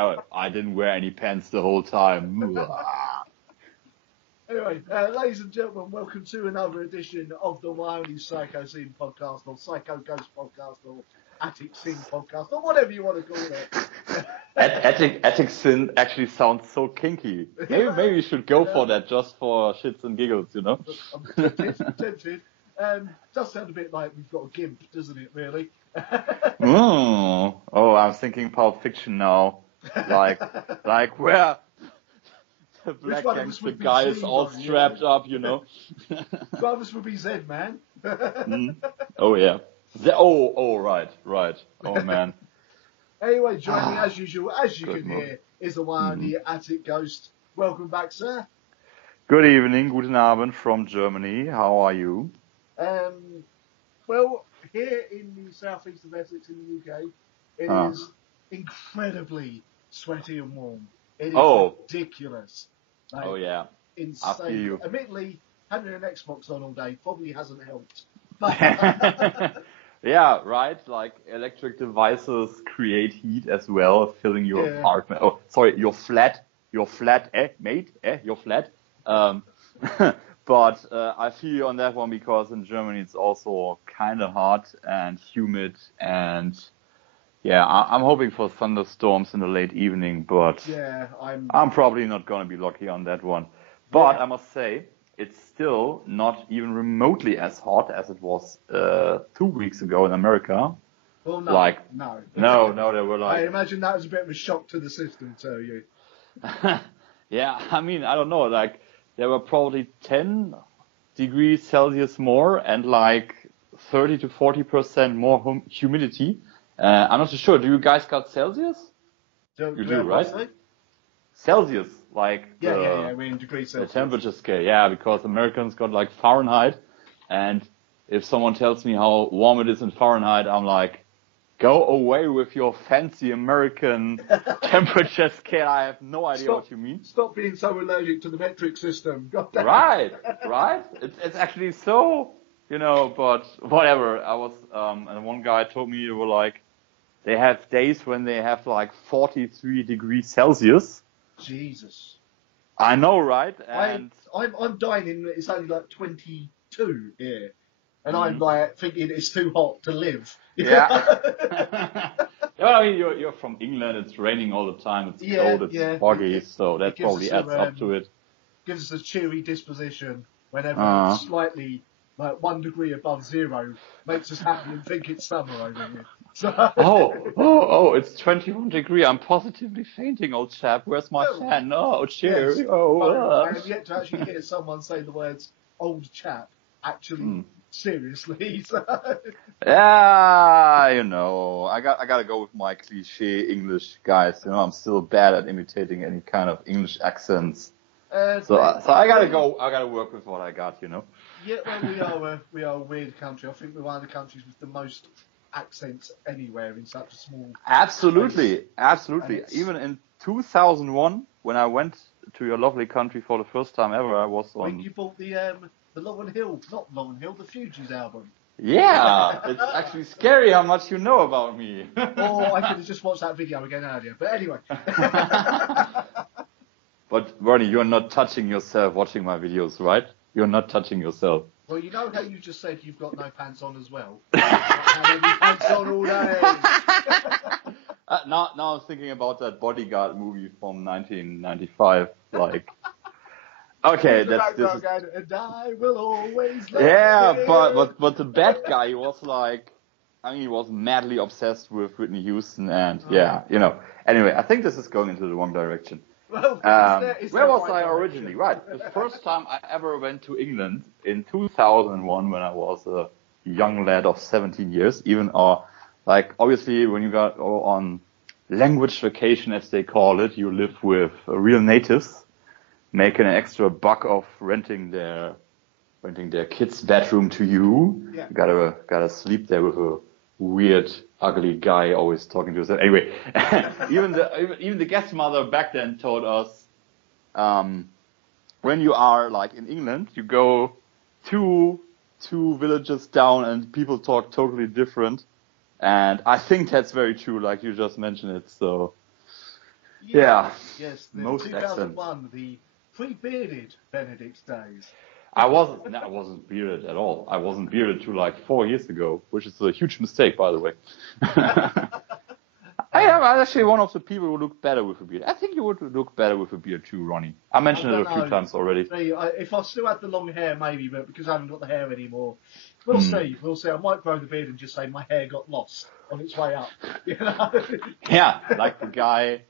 I didn't wear any pants the whole time. Anyway, ladies and gentlemen, welcome to another edition of the one only Psychosin Podcast, or Psycho Ghost Podcast, or Attic Sin Podcast, or whatever you want to call it. Attic Sin actually sounds so kinky. Maybe you should go for that just for shits and giggles, you know? I'm tempted. Does sound a bit like we've got a gimp, doesn't it, really? Oh, I'm thinking Pulp Fiction now. Like where the black gangster guy is all strapped up, you know? One of us would be Zed, man. Oh, yeah. Right. Oh, man. Anyway, joining me as usual, as you can hear, is the one, the Attic Ghost. Welcome back, sir. Good evening, guten Abend from Germany. How are you? Well, here in the southeast of Essex in the UK, it is incredibly sweaty and warm. It is ridiculous. Like, yeah. Insane. Admittedly, having an Xbox on all day probably hasn't helped. Yeah, right. Like electric devices create heat as well, filling your apartment. Oh, sorry, your flat, mate, your flat. But I feel you on that one because in Germany it's also kind of hot and humid, and yeah, I'm hoping for thunderstorms in the late evening, but yeah, I'm probably not going to be lucky on that one. But I must say, it's still not even remotely as hot as it was 2 weeks ago in America. Well, no, no, they were like... I imagine that was a bit of a shock to the system, too, you. Yeah, I mean, I don't know, like, there were probably 10 degrees Celsius more and like 30 to 40% more humidity. I'm not so sure. Do you guys got Celsius? You do, right? Celsius, like yeah, we're in degrees Celsius. The temperature scale, yeah, because Americans got like Fahrenheit, and if someone tells me how warm it is in Fahrenheit, I'm like, go away with your fancy American temperature scale. I have no idea what you mean. Stop being so allergic to the metric system. Right. It's actually so, you know, but whatever. I was, and one guy told me they were like, they have days when they have like 43 degrees Celsius. Jesus. I know, right? And I'm dying it's only like 22 here. And I'm like thinking it's too hot to live. Yeah. Yeah, I mean, you're from England. It's raining all the time. It's cold. It's foggy. So that probably adds up to it. Gives us a cheery disposition whenever it's slightly like 1 degree above zero. Makes us happy and think it's summer over here. So it's 21 degrees. I'm positively fainting, old chap. Where's my fan? Oh, cheers. Yes. I have yet to actually hear someone say the words old chap actually seriously. So. Yeah, you know, I gotta go with my cliche English guys. You know, I'm still bad at imitating any kind of English accents. So I gotta work with what I got, you know. Yeah, well, we are a weird country. I think we're one of the countries with the most accents anywhere in such a small. Absolutely. Even in 2001, when I went to your lovely country for the first time ever, I was on. When you bought the Lauryn Hill, not Lauryn Hill, the Fugees album. Yeah, it's actually scary how much you know about me. Or I could have just watched that video again earlier. But anyway. But Ronnie, you're not touching yourself watching my videos, right? You're not touching yourself. Well, you know how you just said you've got no pants on as well? Not had any pants on all day. Now I'm thinking about that Bodyguard movie from 1995. Like, okay, this is... And I will always love you. But the bad guy, he was like, I mean, he was madly obsessed with Whitney Houston, and you know. Anyway, I think this is going into the wrong direction. Well, where was I originally? Right, the first time I ever went to England in 2001 when I was a young lad of 17 years, like obviously when you go on language vacation as they call it, you live with real natives, making an extra buck of renting their kid's bedroom to you. Yeah. You gotta sleep there with a weird, ugly guy always talking to us. Anyway, even the guest mother back then told us, when you are like in England, you go two villages down and people talk totally different. And I think that's very true, like you just mentioned it. So Yeah. Yes, the Most 2001, the pre-bearded Benedict's days. I wasn't bearded at all. I wasn't bearded till like 4 years ago, which is a huge mistake, by the way. I am actually one of the people who look better with a beard. I think you would look better with a beard too, Ronnie. I mentioned it a few times already. See, if I still had the long hair, maybe, but because I haven't got the hair anymore, we'll see. We'll see. I might grow the beard and just say my hair got lost on its way up. You know? Yeah, like the guy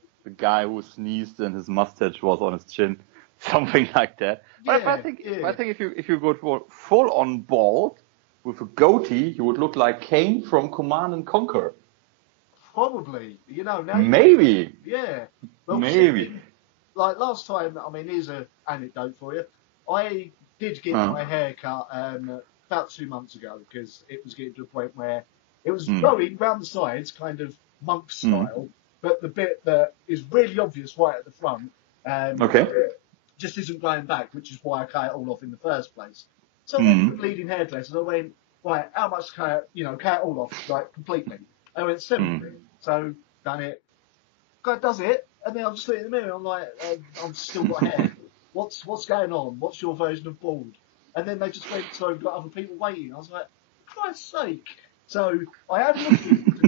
who sneezed and his mustache was on his chin, something like that. But I think if you go for full on bald with a goatee, you would look like Kane from Command and Conquer. Probably, you know. Now Maybe. Yeah. Well, maybe. Like last time, I mean, here's an anecdote for you. I did get my hair cut about 2 months ago because it was getting to a point where it was growing round the sides, kind of monk style, but the bit that is really obvious right at the front just isn't growing back, which is why I cut it all off in the first place. So I went to the leading hairdresser and I went, right, how much to cut it all off, like completely? I went 70. So done it. Guy does it, and then I'm just looking in the mirror. I'm like, I've still got hair. What's going on? What's your version of bald? And then they just went, so we've got other people waiting. I was like, for Christ's sake. So I am looking to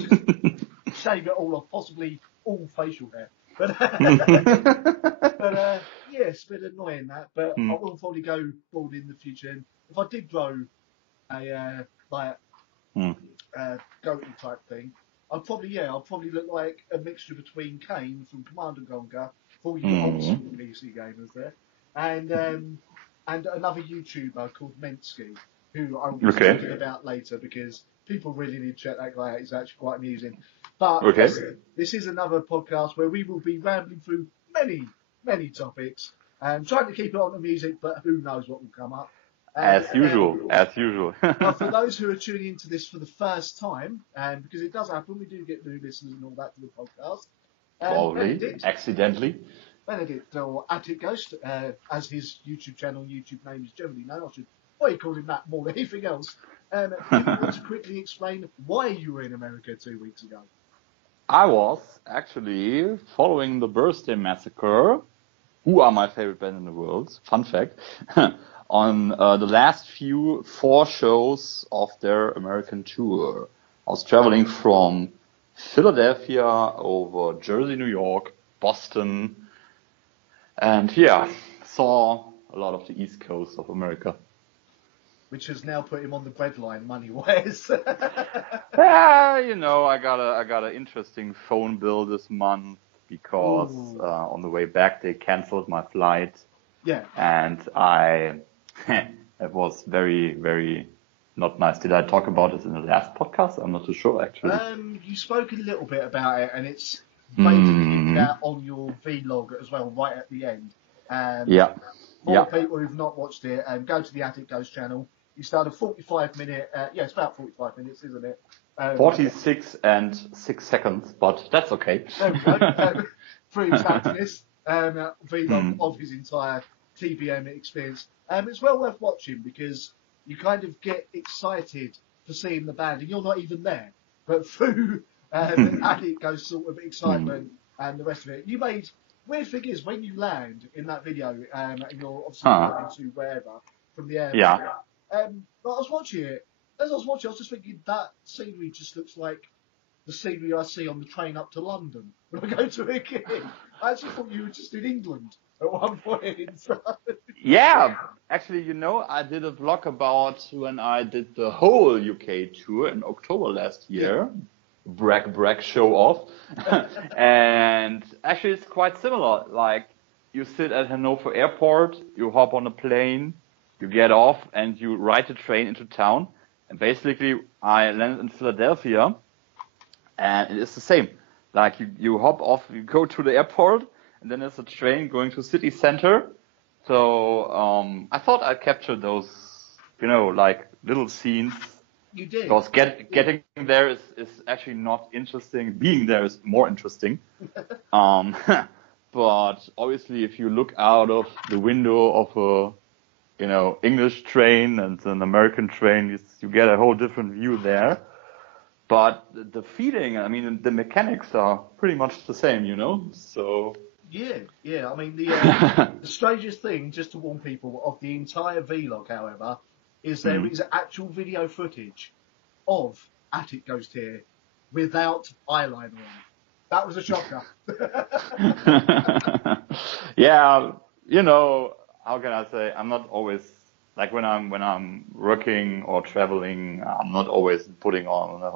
just shave it all off, possibly all facial hair. But yeah, it's a bit annoying that. But I will probably go bald in the future. And if I did grow a goatee type thing, I'll probably look like a mixture between Kane from Command and Conquer, for all you old school PC gamers there, and another YouTuber called Mensky, who I'll be talking about later because people really need to check that guy out. He's actually quite amusing. But this is another podcast where we will be rambling through many topics and trying to keep it on the music, but who knows what will come up. As usual. But for those who are tuning into this for the first time, because it does happen, we do get new listeners and all that to the podcast. Probably, accidentally. Benedict, or Attic Ghost, as his YouTube name is generally known. I should probably call him that more than anything else. You want to quickly explain why you were in America 2 weeks ago? I was actually following the Birthday Massacre, who are my favorite band in the world, fun fact, on the last 4 shows of their American tour. I was traveling from Philadelphia over Jersey, New York, Boston, and saw a lot of the East Coast of America. Which has now put him on the breadline money-wise. I got an interesting phone bill this month because on the way back they canceled my flight. Yeah. And it was very, very not nice. Did I talk about this in the last podcast? I'm not too sure, actually. You spoke a little bit about it, and it's basically that on your vlog as well, right at the end. For people who've not watched it, go to the Attic Ghost channel. You start a 45-minute, it's about 45 minutes, isn't it? 46 and 6 seconds, but that's okay. There we go. For exactness, vlog of his entire TBM experience. It's well worth watching because you kind of get excited for seeing the band, and you're not even there. But through the Attic Ghost sort of excitement and the rest of it, you made weird thing is when you land in that video, and you're obviously going to wherever from the airport. Yeah. But I was watching it. As I was watching, I was just thinking that scenery just looks like the scenery I see on the train up to London when I go to a gig. I actually thought you were just in England at one point. Yeah, actually, I did a vlog about when I did the whole UK tour in October last year. Yeah. Brag, show off. And actually, it's quite similar. Like, you sit at Hanover Airport, you hop on a plane, you get off, and you ride the train into town. And basically, I landed in Philadelphia, and it is the same. Like, you hop off, you go to the airport, and then there's a train going to city center. So I thought I'd capture those, like little scenes. You did. Because getting there is actually not interesting. Being there is more interesting. But obviously, if you look out of the window of a English train and an American train, you get a whole different view there. but the feeling, I mean, the mechanics are pretty much the same, you know. So Yeah. I mean, the strangest thing, just to warn people, of the entire vlog, however, is there is actual video footage of Attic Ghost here without eyeliner on. That was a shocker. Yeah, you know, how can I say? I'm not always like when I'm working or traveling. I'm not always putting on a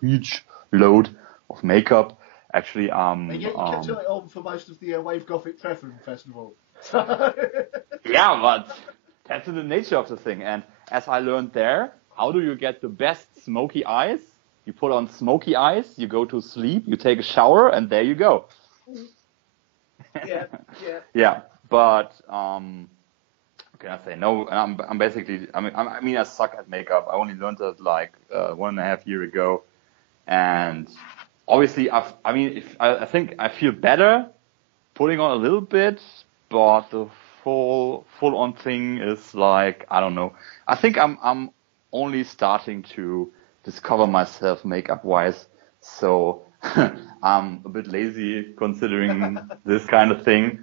huge load of makeup. Actually, And yet you kept it on for most of the Wave Gothic Treffen Festival. yeah, but that's the nature of the thing. And as I learned there, how do you get the best smoky eyes? You put on smoky eyes, you go to sleep, you take a shower, and there you go. Yeah. Yeah, but what can I say? No, I'm basically. I mean, I suck at makeup. I only learned that like 1.5 years ago, and obviously, I think I feel better putting on a little bit, but the full on thing is like, I don't know. I think I'm only starting to discover myself makeup wise, so I'm a bit lazy considering this kind of thing.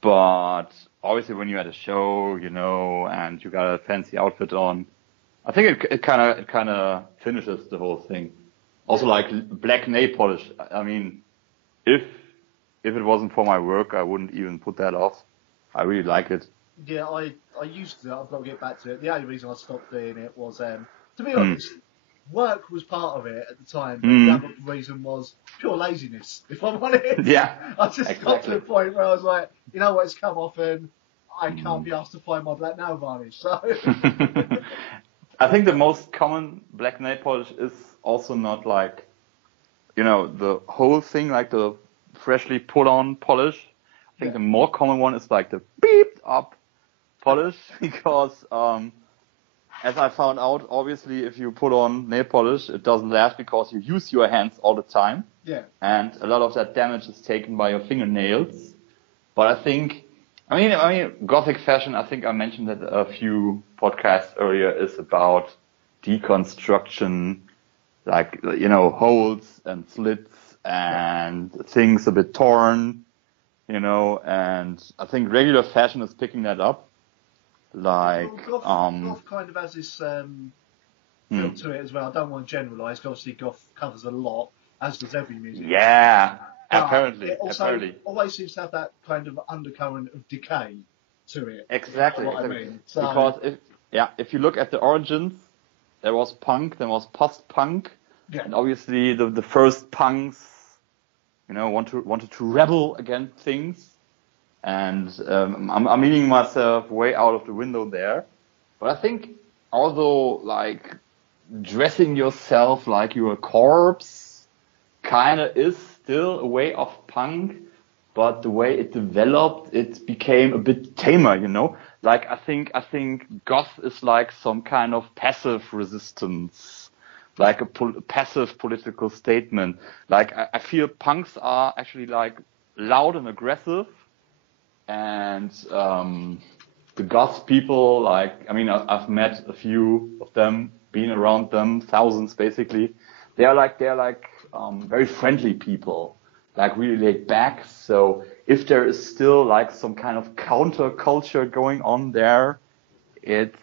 But obviously, when you're at a show, you know, and you got a fancy outfit on, I think it kind of finishes the whole thing. Also, like black nail polish. I mean, if it wasn't for my work, I wouldn't even put that off. I really like it. Yeah, I used to. I've got to get back to it. The only reason I stopped doing it was, to be honest, work was part of it at the time, but the other reason was pure laziness, if I'm honest. Yeah, I just got to the point where I was like, you know what, it's come off and I can't be asked to find my black nail varnish. So I think the most common black nail polish is also not like, you know, the whole thing, like the freshly put on polish. I think the more common one is like the beeped up polish, because as I found out, obviously, if you put on nail polish, it doesn't last because you use your hands all the time. Yeah. And a lot of that damage is taken by your fingernails. But I think, I mean, Gothic fashion, I think I mentioned that a few podcasts earlier, is about deconstruction, like, you know, holes and slits and things a bit torn, you know, and I think regular fashion is picking that up. Like, Goth kind of has this feel to it as well. I don't want to generalise, because obviously Goth covers a lot, as does every music. Yeah, but apparently. It also always seems to have that kind of undercurrent of decay to it. Exactly. I mean. So, because if you look at the origins, there was punk, there was post-punk, and obviously the first punks, you know, wanted to rebel against things. And I'm leaning myself way out of the window there. But I think, although like dressing yourself like you're a corpse kind of is still a way of punk, but the way it developed, it became a bit tamer, you know. Like I think goth is like some kind of passive resistance, like a passive political statement. Like I feel punks are actually like loud and aggressive. And the goth people, like, I mean, I've met a few of them, been around them, thousands basically. They are like very friendly people, like really laid back. So if there is still like some kind of counterculture going on there, it's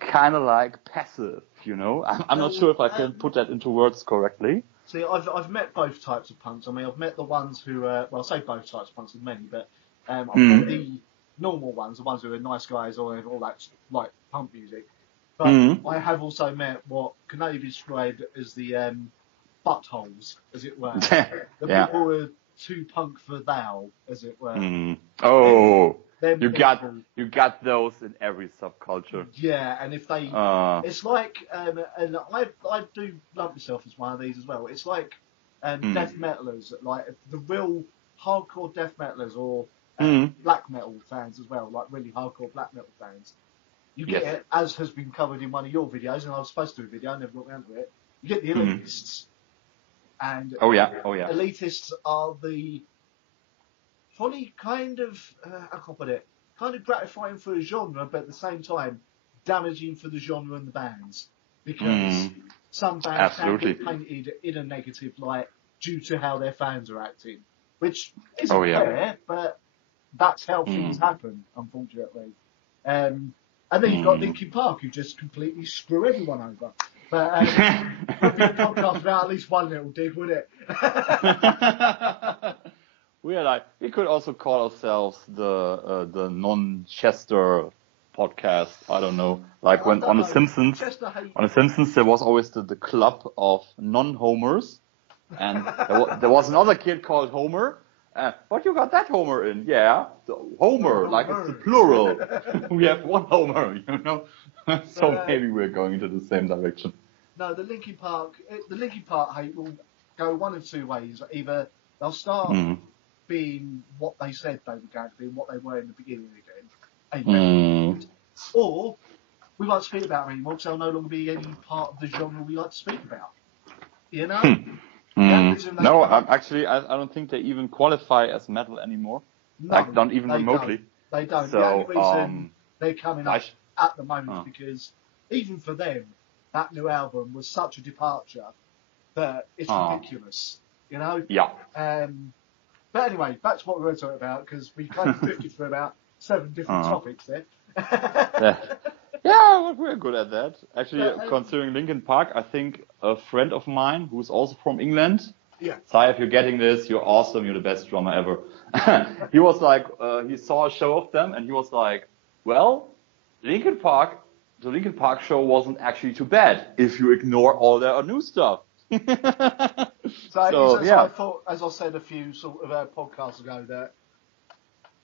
kind of like passive, you know. I'm not sure if I can put that into words correctly. See, I've met both types of punks. I mean, I've met the ones who, well, I say both types of punks, there's many, but I've met the normal ones, the ones who are nice guys or all that, like punk music. But I have also met what can only be described as the buttholes, as it were. The people who are too punk for thou, as it were. Oh, them you got those in every subculture. Yeah, and if they, it's like, and I do lump myself as one of these as well. It's like death metalers, like the real hardcore death metalers or black metal fans as well, like really hardcore black metal fans. You get it, as has been covered in one of your videos, and I was supposed to do a video, I never got around to it. You get the elitists. And elitists are the funny kind of, how can I put it, kind of gratifying for a genre, but at the same time damaging for the genre and the bands. Because some bands can get painted in a negative light due to how their fans are acting, which isn't fair, but that's how things happen, unfortunately. And then you've got Linkin Park, who just completely screw everyone over. But would be a podcast without at least one little dig, would it? We could also call ourselves the non-Chester podcast. I don't know. Like when on The Simpsons, there was always the club of non-homers, and there was another kid called Homer. But you got that Homer in, yeah, the Homer, like it's the plural. We have one Homer, you know. So maybe we're going into the same direction. No, the Linkin Park hate will go one of two ways. Either they'll start being what they said they were going to be, and what they were in the beginning again, or we won't speak about them anymore because they'll no longer be any part of the genre we like to speak about. You know? No, I don't think they even qualify as metal anymore. No, like, not even remotely. They don't. So, the only reason they're coming up at the moment is because even for them, that new album was such a departure that it's ridiculous. You know? Yeah. But anyway, back to what we were talking about, because we kind of drifted through about 7 different topics there. Yeah, well, we're good at that. Actually, considering Linkin Park, I think a friend of mine who's also from England, Sai, if you're getting this, you're awesome, you're the best drummer ever. He was like, he saw a show of them, and he was like, well, the Linkin Park show wasn't actually too bad if you ignore all their new stuff. I thought, as I said a few sort of podcasts ago, that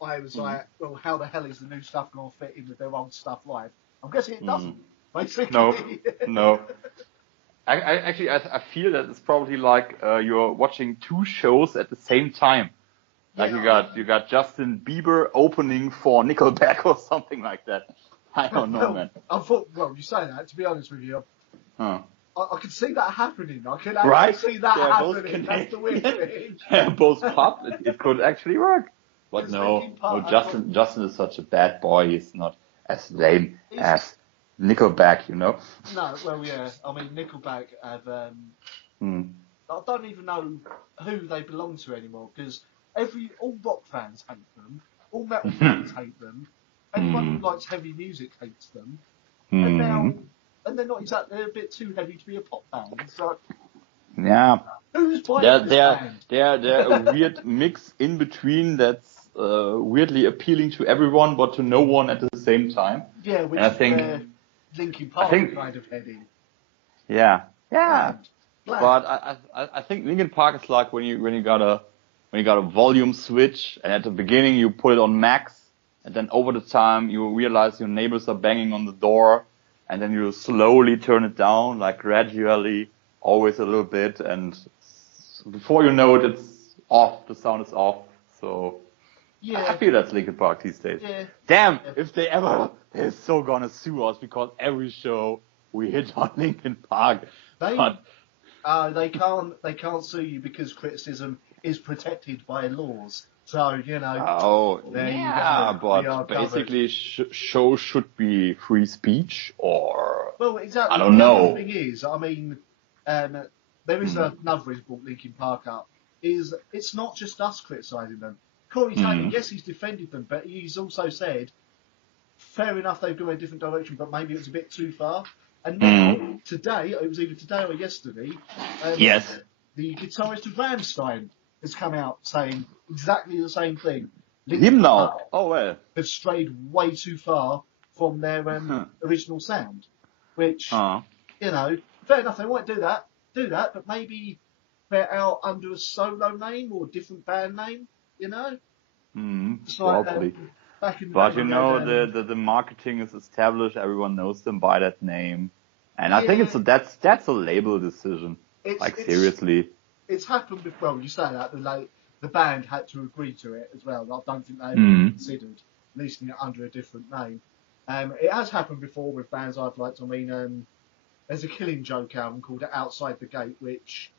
I was like, well, how the hell is the new stuff going to fit in with their old stuff live? I'm guessing it doesn't, basically. No. I feel that it's probably like you're watching 2 shows at the same time. Like you got Justin Bieber opening for Nickelback or something like that. I don't know, man. You say that, to be honest with you. I can see that happening. I can actually see that happening. That's the weird thing. Both pop, it could actually work. But no, Justin is such a bad boy. He's not as lame as Nickelback, you know. No, well, yeah. I mean, Nickelback have. I don't even know who they belong to anymore, because all rock fans hate them, all metal fans hate them, anyone who likes heavy music hates them, and they're not exactly, they're a bit too heavy to be a pop band. So, yeah. Who's buying this band? They're a weird mix in between that's weirdly appealing to everyone, but to no one at the same time. Yeah, which is where Linkin Park kind of heading. Yeah. But I think Linkin Park is like when you got a volume switch, and at the beginning you put it on max, and then over the time you realize your neighbors are banging on the door, and then you slowly turn it down, like gradually, always a little bit, and before you know it, it's off. The sound is off. So I feel that's Linkin Park these days. Yeah. Damn, if they're so gonna sue us because every show we hit on Linkin Park. They can't sue you because criticism is protected by laws. So, you know. Oh, yeah, but basically shows should be free speech or... Well, exactly. I don't know. The thing is, I mean, there is another reason brought Linkin Park up, is it's not just us criticising them. Corey Taylor, yes, he's defended them, but he's also said, fair enough, they've gone in a different direction, but maybe it was a bit too far. And now, today, it was either today or yesterday, the guitarist of Rammstein has come out saying exactly the same thing. Him now? Oh, well. Have strayed way too far from their original sound. Which, you know, fair enough, they might do that, but maybe they're out under a solo name or a different band name, you know? Probably. But you know, the marketing is established, everyone knows them by that name. And I think that's a label decision. Seriously. It's happened before. Well, you say that the band had to agree to it as well. I don't think they ever considered releasing it under a different name. It has happened before with bands I've liked. I mean, there's a Killing Joke album called Outside the Gate, which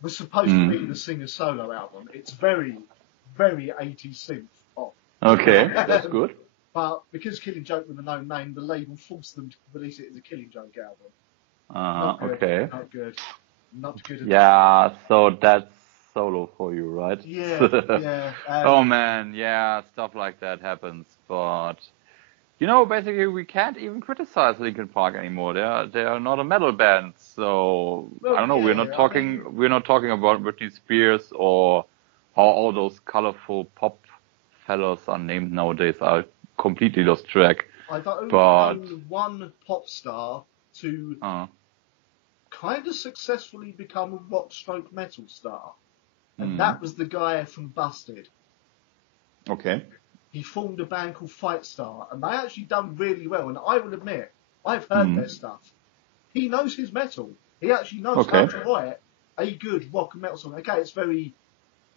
was supposed to be the singer's solo album. It's very, very 80s synth pop. Okay, that's good. But because Killing Joke was a known name, the label forced them to release it as a Killing Joke album. Not good. Okay. Not good. Not good at all. Yeah, so that's solo for you, right? Yeah, yeah. Oh man, yeah, stuff like that happens. But basically we can't even criticize Linkin Park anymore. They are not a metal band, so I Well, don't know. We're not yeah, I mean, talking about Britney Spears or how all those colorful pop fellas are named nowadays. I completely lost track. I've only But known one pop star to uh, kind of successfully become a rock stroke metal star, and mm, that was the guy from Busted. okay. He formed a band called Fight Star, and they actually done really well. And I will admit, I've heard their Mm, stuff. He knows his metal. He actually knows how okay. to write a good rock and metal song. Okay, it's very,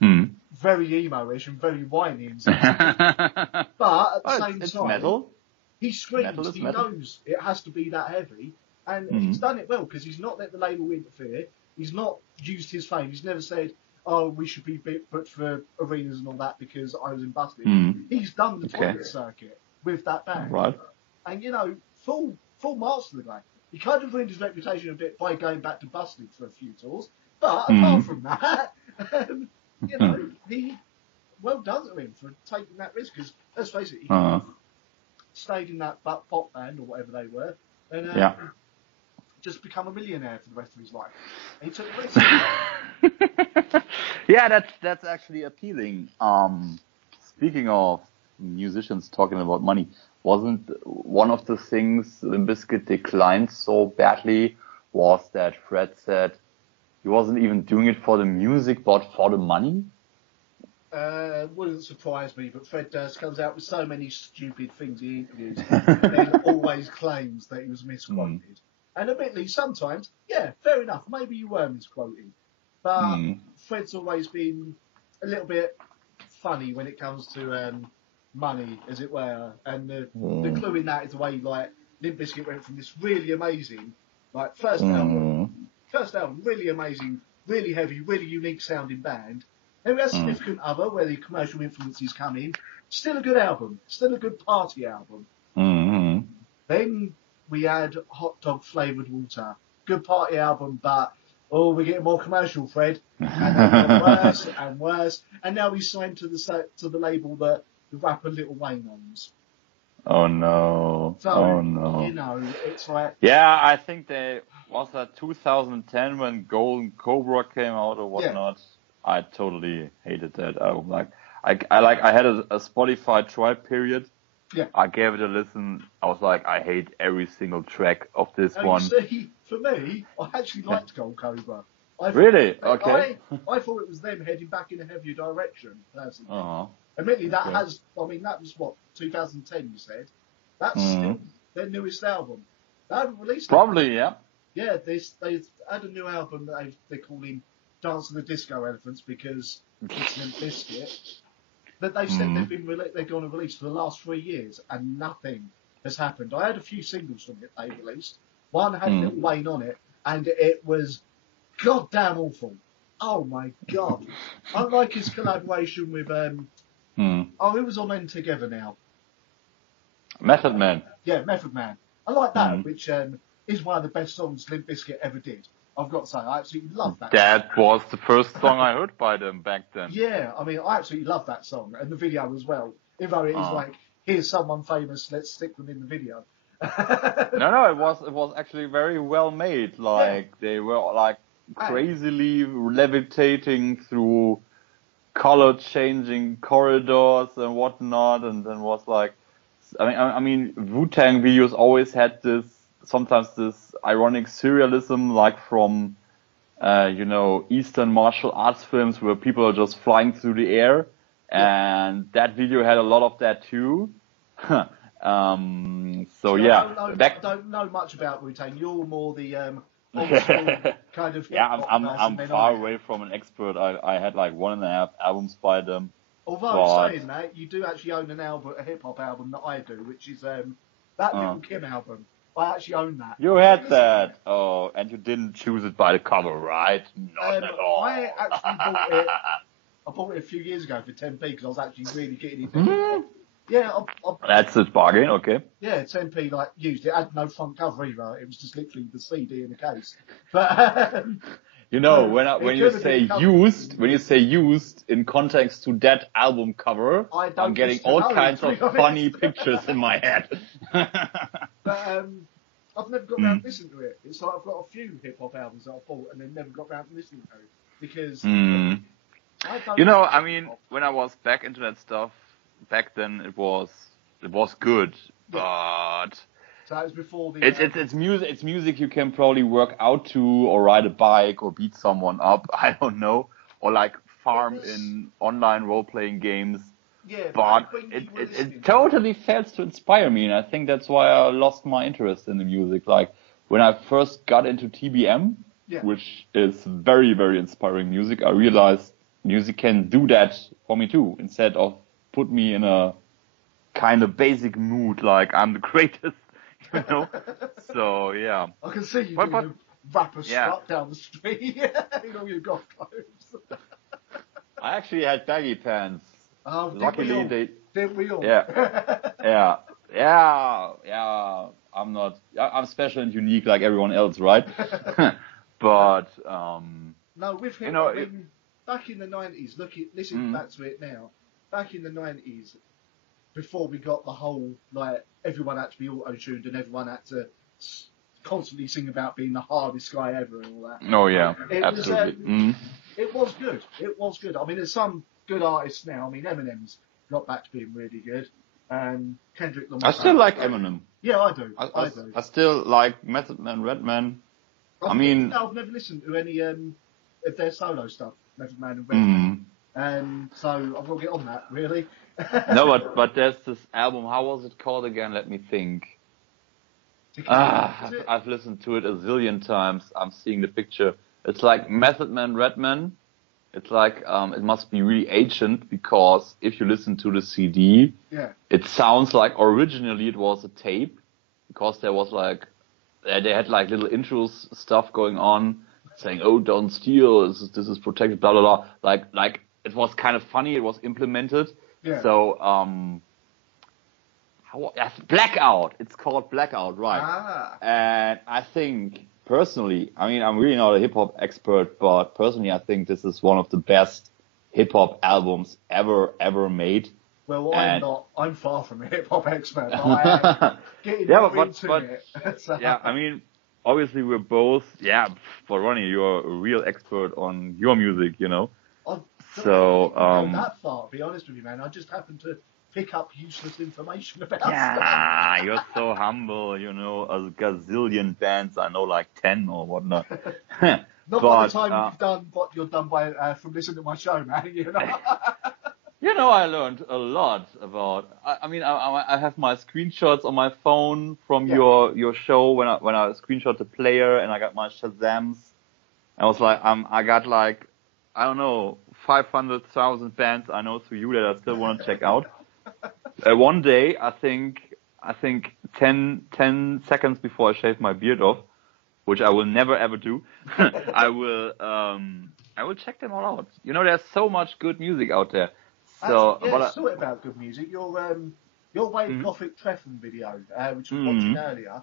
Mm. very emo-ish and very whiny and stuff. But at the Oh, same it's time, metal. he Metal screams. is He metal. knows it has to be that heavy, and he's done it well because he's not let the label interfere. He's not used his fame. He's never said, "Oh, we should be booked for arenas and all that because I was in Busted." He's done the Okay. toilet circuit with that band, Right. and full marks to the guy. He kind of ruined his reputation a bit by going back to Busted for a few tours, but apart from that, he well done to him for taking that risk because let's face it, he could have stayed in that pop band or whatever they were, and Yeah. just become a millionaire for the rest of his life. And he took the risk. Yeah, that's actually appealing. Speaking of musicians talking about money, wasn't one of the things Limp Bizkit declined so badly was that Fred said he wasn't even doing it for the music but for the money? Wouldn't surprise me, but Fred Durst comes out with so many stupid things he interviews, then always claims that he was misquoted. And admittedly, sometimes, yeah, fair enough, maybe you were misquoting. But Fred's always been a little bit funny when it comes to money, as it were. And the clue in that is the way, like, Limp Bizkit went from this really amazing, like, first album, really amazing, really heavy, really unique sounding band. Maybe a significant other where the commercial influences come in. Still a good album. Still a good party album. Then we had Hot Dog Flavoured Water. Good party album, but, we're getting more commercial, Fred. And they got worse and worse. And now he's signed to the label that the rapper Lil Wayne owns. Oh no. So, oh no. it's like... Yeah, I think was that 2010 when Golden Cobra came out or whatnot. Yeah. I totally hated that album. Like, I had a Spotify trial period. Yeah. I gave it a listen. I was like, I hate every single track of this one. You see, for me, I actually liked Gold Cobra. Really? Okay. I thought it was them heading back in a heavier direction, personally. Uh-huh. Admittedly, that was what, 2010, you said? That's still their newest album. They haven't released it. Probably, yeah. Yeah, they've had a new album that they're calling Dance of the Disco Elephants because it's Limp Bizkit. That they've said they're going to release for the last 3 years, and nothing has happened. I had a few singles from it they released. One had Lil Wayne on it, and it was goddamn awful. Oh my god! Unlike his collaboration with who was on End Together now? Method Man. Yeah, Method Man. I like that, which is one of the best songs Limp Bizkit ever did. I've got to say, I absolutely love that. That was the first song I heard by them back then. Yeah, I mean, I absolutely love that song and the video as well. Even though it is like, here's someone famous, let's stick them in the video. No, it was actually very well made. Like they were like crazily levitating through color-changing corridors and whatnot, and then was like, I mean, Wu-Tang videos always had sometimes this ironic surrealism, like from, Eastern martial arts films where people are just flying through the air, and that video had a lot of that too. I don't know much about Wu-Tang. You're more the old school kind of. Yeah, I'm far away from an expert. I had like 1.5 albums by them. Although saying that, you do actually own a hip hop album that I do, which is that Little Kim album. I actually own that. You had that. Oh, and you didn't choose it by the cover, right? Not at all. I actually bought it. I bought it a few years ago for 10p because I was actually really getting into it. Yeah, That's a bargain, okay. Yeah, 10p like used. It had no front cover either. It was just literally the CD in the case. But you know, when you say used in context to that album cover, I'm getting all kinds of funny pictures in my head. But I've never got around to listening to it. It's like I've got a few hip hop albums that I bought and then never got around to listening to it because you know, I mean, when I was back into that stuff back then, it was good, but so it was before the. It's music. It's music you can probably work out to, or ride a bike, or beat someone up. I don't know, or like farm in online role playing games. Yeah, but it totally fails to inspire me, and I think that's why I lost my interest in the music. Like when I first got into TBM, which is very, very inspiring music, I realized music can do that for me too, instead of put me in a kind of basic mood, like I'm the greatest, you know. So yeah. I can see you doing a rapper strut down the street in all your golf clothes. I actually had baggy pants. Luckily, didn't we all? Yeah. I'm special and unique like everyone else, right? But no, with him, I mean, back in the 90s, listen back to it now. Back in the 90s, before we got the whole like everyone had to be auto-tuned and everyone had to constantly sing about being the hardest guy ever and all that. Oh yeah, absolutely. It was good. It was good. I mean, there's some good artists now. I mean, Eminem's got back to being really good. Kendrick Lamar. I still like Eminem. Yeah, I do. I still like Method Man, Redman. I mean, I've never listened to any of their solo stuff, Method Man and Redman. So I've got to get on that, really. No, but there's this album. How was it called again? Let me think. I've listened to it a zillion times. I'm seeing the picture. It's like Method Man, Redman. It's like it must be really ancient because if you listen to the CD, it sounds like originally it was a tape because there was like they had like little intros stuff going on saying, "Oh, don't steal. This is protected." Blah blah blah. Like it was kind of funny. It was implemented. Yeah. So Blackout. It's called Blackout, right? And I think. Personally, I mean, I'm really not a hip-hop expert, but personally, I think this is one of the best hip-hop albums ever made. Well, I'm not. I'm far from a hip-hop expert, but I am getting into it. So. Yeah, I mean, obviously, we're both, but Ronnie, you're a real expert on your music, you know. I don't go that far, to be honest with you, man. I just happen to pick up useless information about stuff. You're so humble, you know, a gazillion bands, I know like 10 or whatnot. Not by the time you've done what you've done by from listening to my show, man, you know. You know, I learned a lot about, I mean, I have my screenshots on my phone from your show when I screenshot the player and I got my Shazams. I was like, I got like, I don't know, 500,000 bands I know through you that I still want to check out. One day, I think 10 seconds before I shave my beard off, which I will never ever do, I will check them all out. You know, there's so much good music out there. So, talking about good music, your Wave Gothic Treffen video, which we were watching earlier,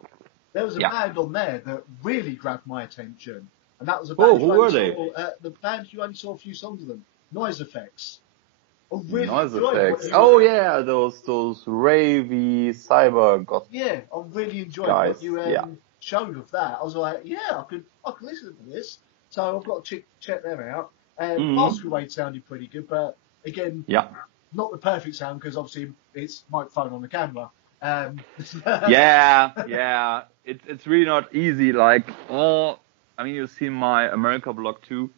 there was a band on there that really grabbed my attention, and that was a band. Who were they? The band you only saw a few songs of them, Noise Effects. Really Noise Effects. Oh yeah, those ravey cyber goth. Yeah, I really enjoyed what you showed of that. I was like, I could listen to this. So I've got to check them out. Masquerade sounded pretty good, but again, not the perfect sound because obviously it's microphone on the camera. It's really not easy. Like I mean, you've seen my America blog too.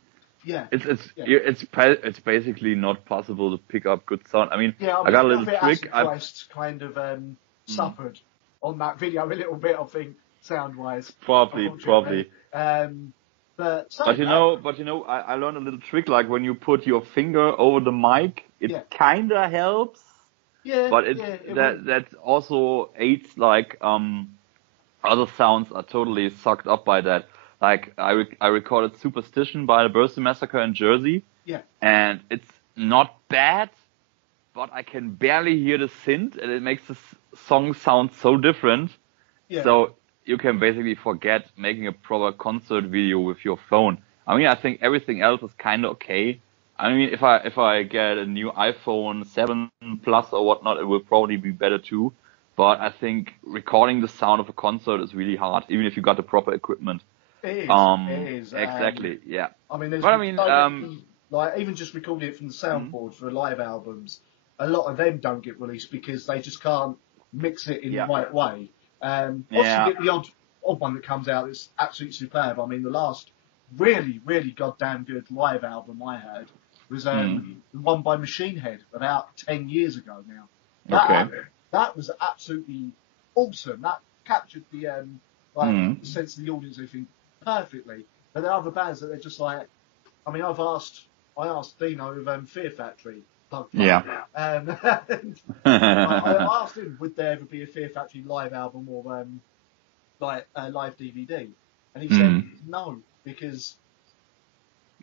Yeah. It's basically not possible to pick up good sound. I mean, I got a little trick. Christ kind of suffered on that video a little bit, I think, sound wise. Probably. But you know, I learned a little trick. Like when you put your finger over the mic, it kinda helps. Yeah. But that also aids like other sounds are totally sucked up by that. Like I recorded Superstition by the Birthday Massacre in Jersey. Yeah. And it's not bad, but I can barely hear the synth, and it makes the song sound so different. Yeah. So you can basically forget making a proper concert video with your phone. I mean, I think everything else is kind of okay. I mean, if I get a new iPhone 7 Plus or whatnot, it will probably be better too. But I think recording the sound of a concert is really hard, even if you got the proper equipment. It is. Exactly. Yeah. I mean, there's but I mean, like even just recording it from the soundboard for live albums, a lot of them don't get released because they just can't mix it in the right way. Obviously, you get the odd one that comes out that's absolutely superb. I mean, the last really, really goddamn good live album I heard was the one by Machine Head about 10 years ago now. That was absolutely awesome. That captured the sense of the audience, I think, perfectly. But there are other bands that they're just like, I mean, I asked Dino of Fear Factory. I asked him, would there ever be a Fear Factory live album or live DVD? And he said no, because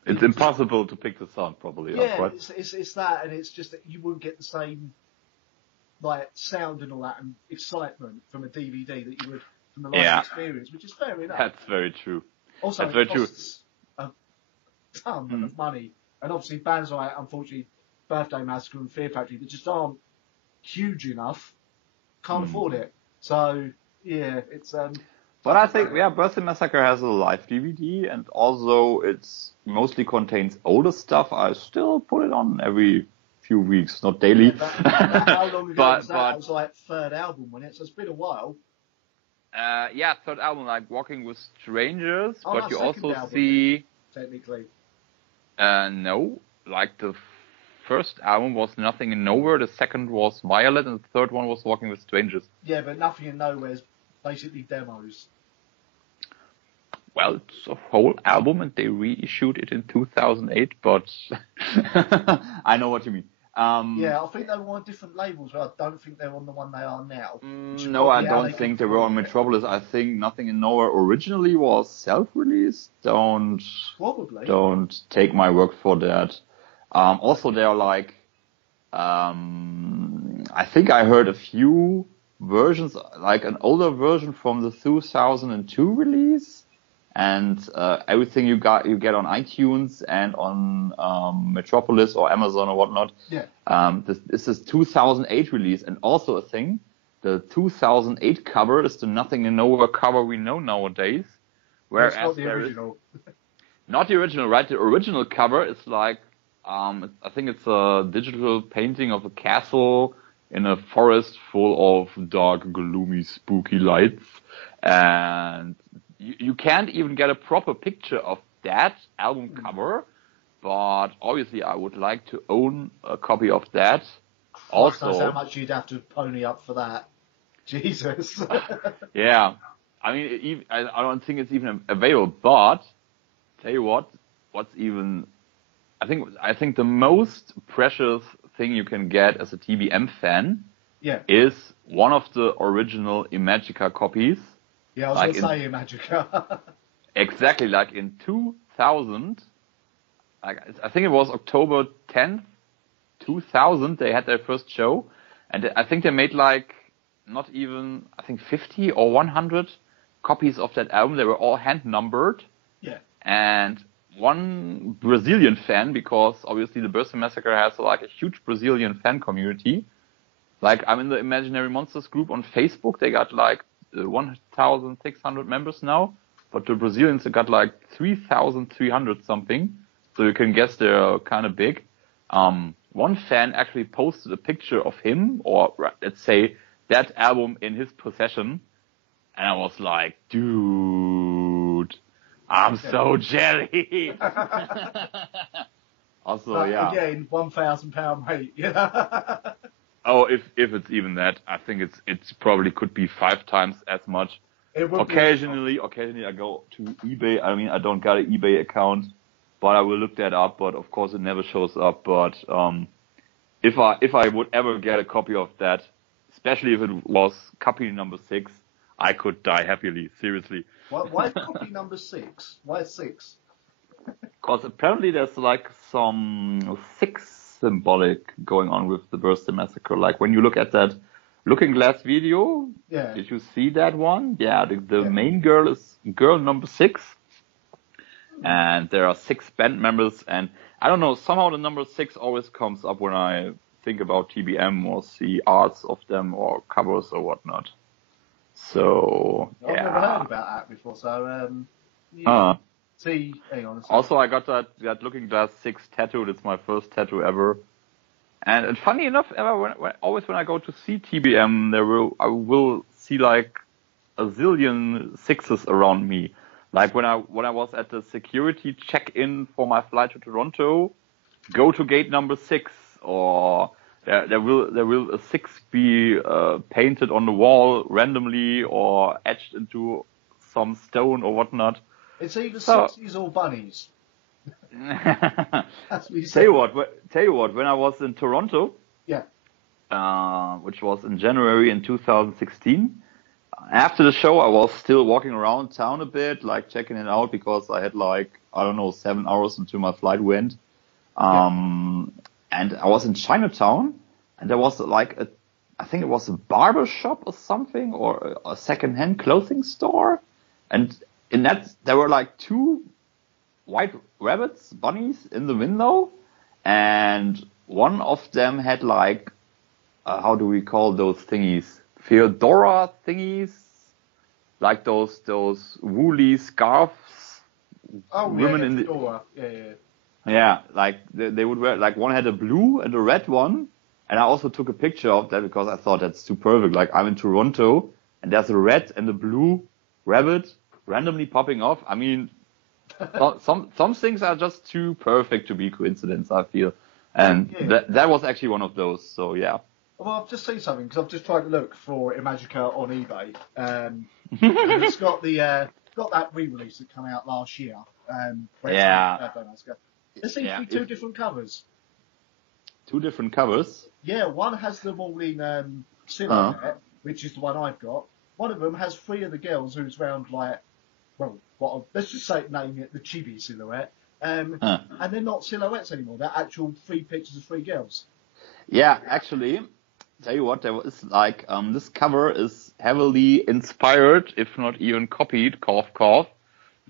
it's impossible to pick the sound properly. Yeah, right? It's that, and it's just that you wouldn't get the same like sound and all that and excitement from a DVD that you would from the live experience, which is fair enough. That's very true. Also, That's very true. A ton of money, and obviously bands like, unfortunately, Birthday Massacre and Fear Factory that just aren't huge enough, can't afford it. So yeah, it's But I think Birthday Massacre has a live DVD, and although it mostly contains older stuff, I still put it on every few weeks, not daily. Yeah, how long ago was that? It was like third album, wasn't it? So it's been a while. Third album, like Walking with Strangers, but no, you also album, see... Technically. No, like the first album was Nothing in Nowhere, the second was Violet, and the third one was Walking with Strangers. Yeah, but Nothing in Nowhere is basically demos. Well, it's a whole album, and they reissued it in 2008, but I know what you mean. Yeah, I think they were on different labels, but I don't think they're on the one they are now. No, I don't think they were on Metropolis. I think Nothing in Nowhere originally was self-released. Don't take my word for that. Also, they are like, I think I heard a few versions, like an older version from the 2002 release. And everything you get on iTunes and on Metropolis or Amazon or whatnot. Yeah. This is 2008 release, and also a thing. The 2008 cover is the Nothing in Nowhere cover we know nowadays. Whereas not the original. Not the original, right? The original cover is like I think it's a digital painting of a castle in a forest full of dark, gloomy, spooky lights, and you can't even get a proper picture of that album cover, but obviously I would like to own a copy of that. Also, knows how much you'd have to pony up for that. Jesus. Yeah, I mean, I don't think it's even available. But tell you what's even, I think the most precious thing you can get as a TBM fan, is one of the original Imagica copies. Yeah, I was going to say Imagica. Exactly, like in 2000, like I think it was October 10th, 2000, they had their first show, and I think they made like not even, I think 50 or 100 copies of that album. They were all hand numbered. Yeah. And one Brazilian fan, because obviously the Birthday Massacre has like a huge Brazilian fan community. Like I'm in the Imaginary Monsters group on Facebook. They got like 1,600 members now, but the Brazilians got like 3,300 something, so you can guess they're kind of big. One fan actually posted a picture of him, or let's say that album in his possession, and I was like, dude, I'm so jelly. Also, again, £1,000 mate, yeah. Oh, if it's even that, I think it's probably could be 5 times as much. Occasionally I go to eBay. I mean, I don't got an eBay account, but I will look that up. But of course, it never shows up. But if I would ever get a copy of that, especially if it was copy number 6, I could die happily. Seriously. Why copy number 6? Why 6? Because apparently there's like some 6 symbolic going on with the birthday massacre. Like when you look at that Looking Glass video, Yeah. did you see that one? Yeah, the main girl is girl number 6. And there are 6 band members, and I don't know, somehow the number 6 always comes up when I think about TBM or see arts of them or covers or whatnot. So, I've never heard about that before, so, see, hang on a second. Also, I got that Looking Glass 6 tattooed. It's my first tattoo ever. And funny enough, always when I go to see TBM, I will see like a zillion 6s around me. Like when I was at the security check-in for my flight to Toronto, go to gate number 6, or there will a 6 be painted on the wall randomly or etched into some stone or whatnot. It's either 60s or bunnies. That's what you Tell you what, when I was in Toronto, which was in January in 2016. After the show, I was still walking around town a bit, like checking it out, because I had 7 hours until my flight went. And I was in Chinatown, and there was I think it was a barber shop or something, or a second-hand clothing store. And in that, there were 2 white rabbits, bunnies, in the window. And one of them had how do we call those thingies? Feodora thingies, like those woolly scarves. Oh, women in Feodora. Yeah, they would wear, one had a blue and a red one, and I also took a picture of that because I thought that's too perfect. Like, I'm in Toronto, and there's a red and a blue rabbit randomly popping off. I mean, some things are just too perfect to be coincidence, I feel. And that was actually one of those, so yeah. Well, I've just seen something, because I've just tried to look for Imagica on eBay. And it's got that re-release that came out last year. There seems to be 2 different covers. 2 different covers? Yeah, one has them all in silhouette, which is the one I've got. One of them has 3 of the girls who's round let's just name it the chibi silhouette. And they're not silhouettes anymore. They're actual 3 pictures of 3 girls. Yeah, actually, tell you what, there was this cover is heavily inspired, if not even copied, cough,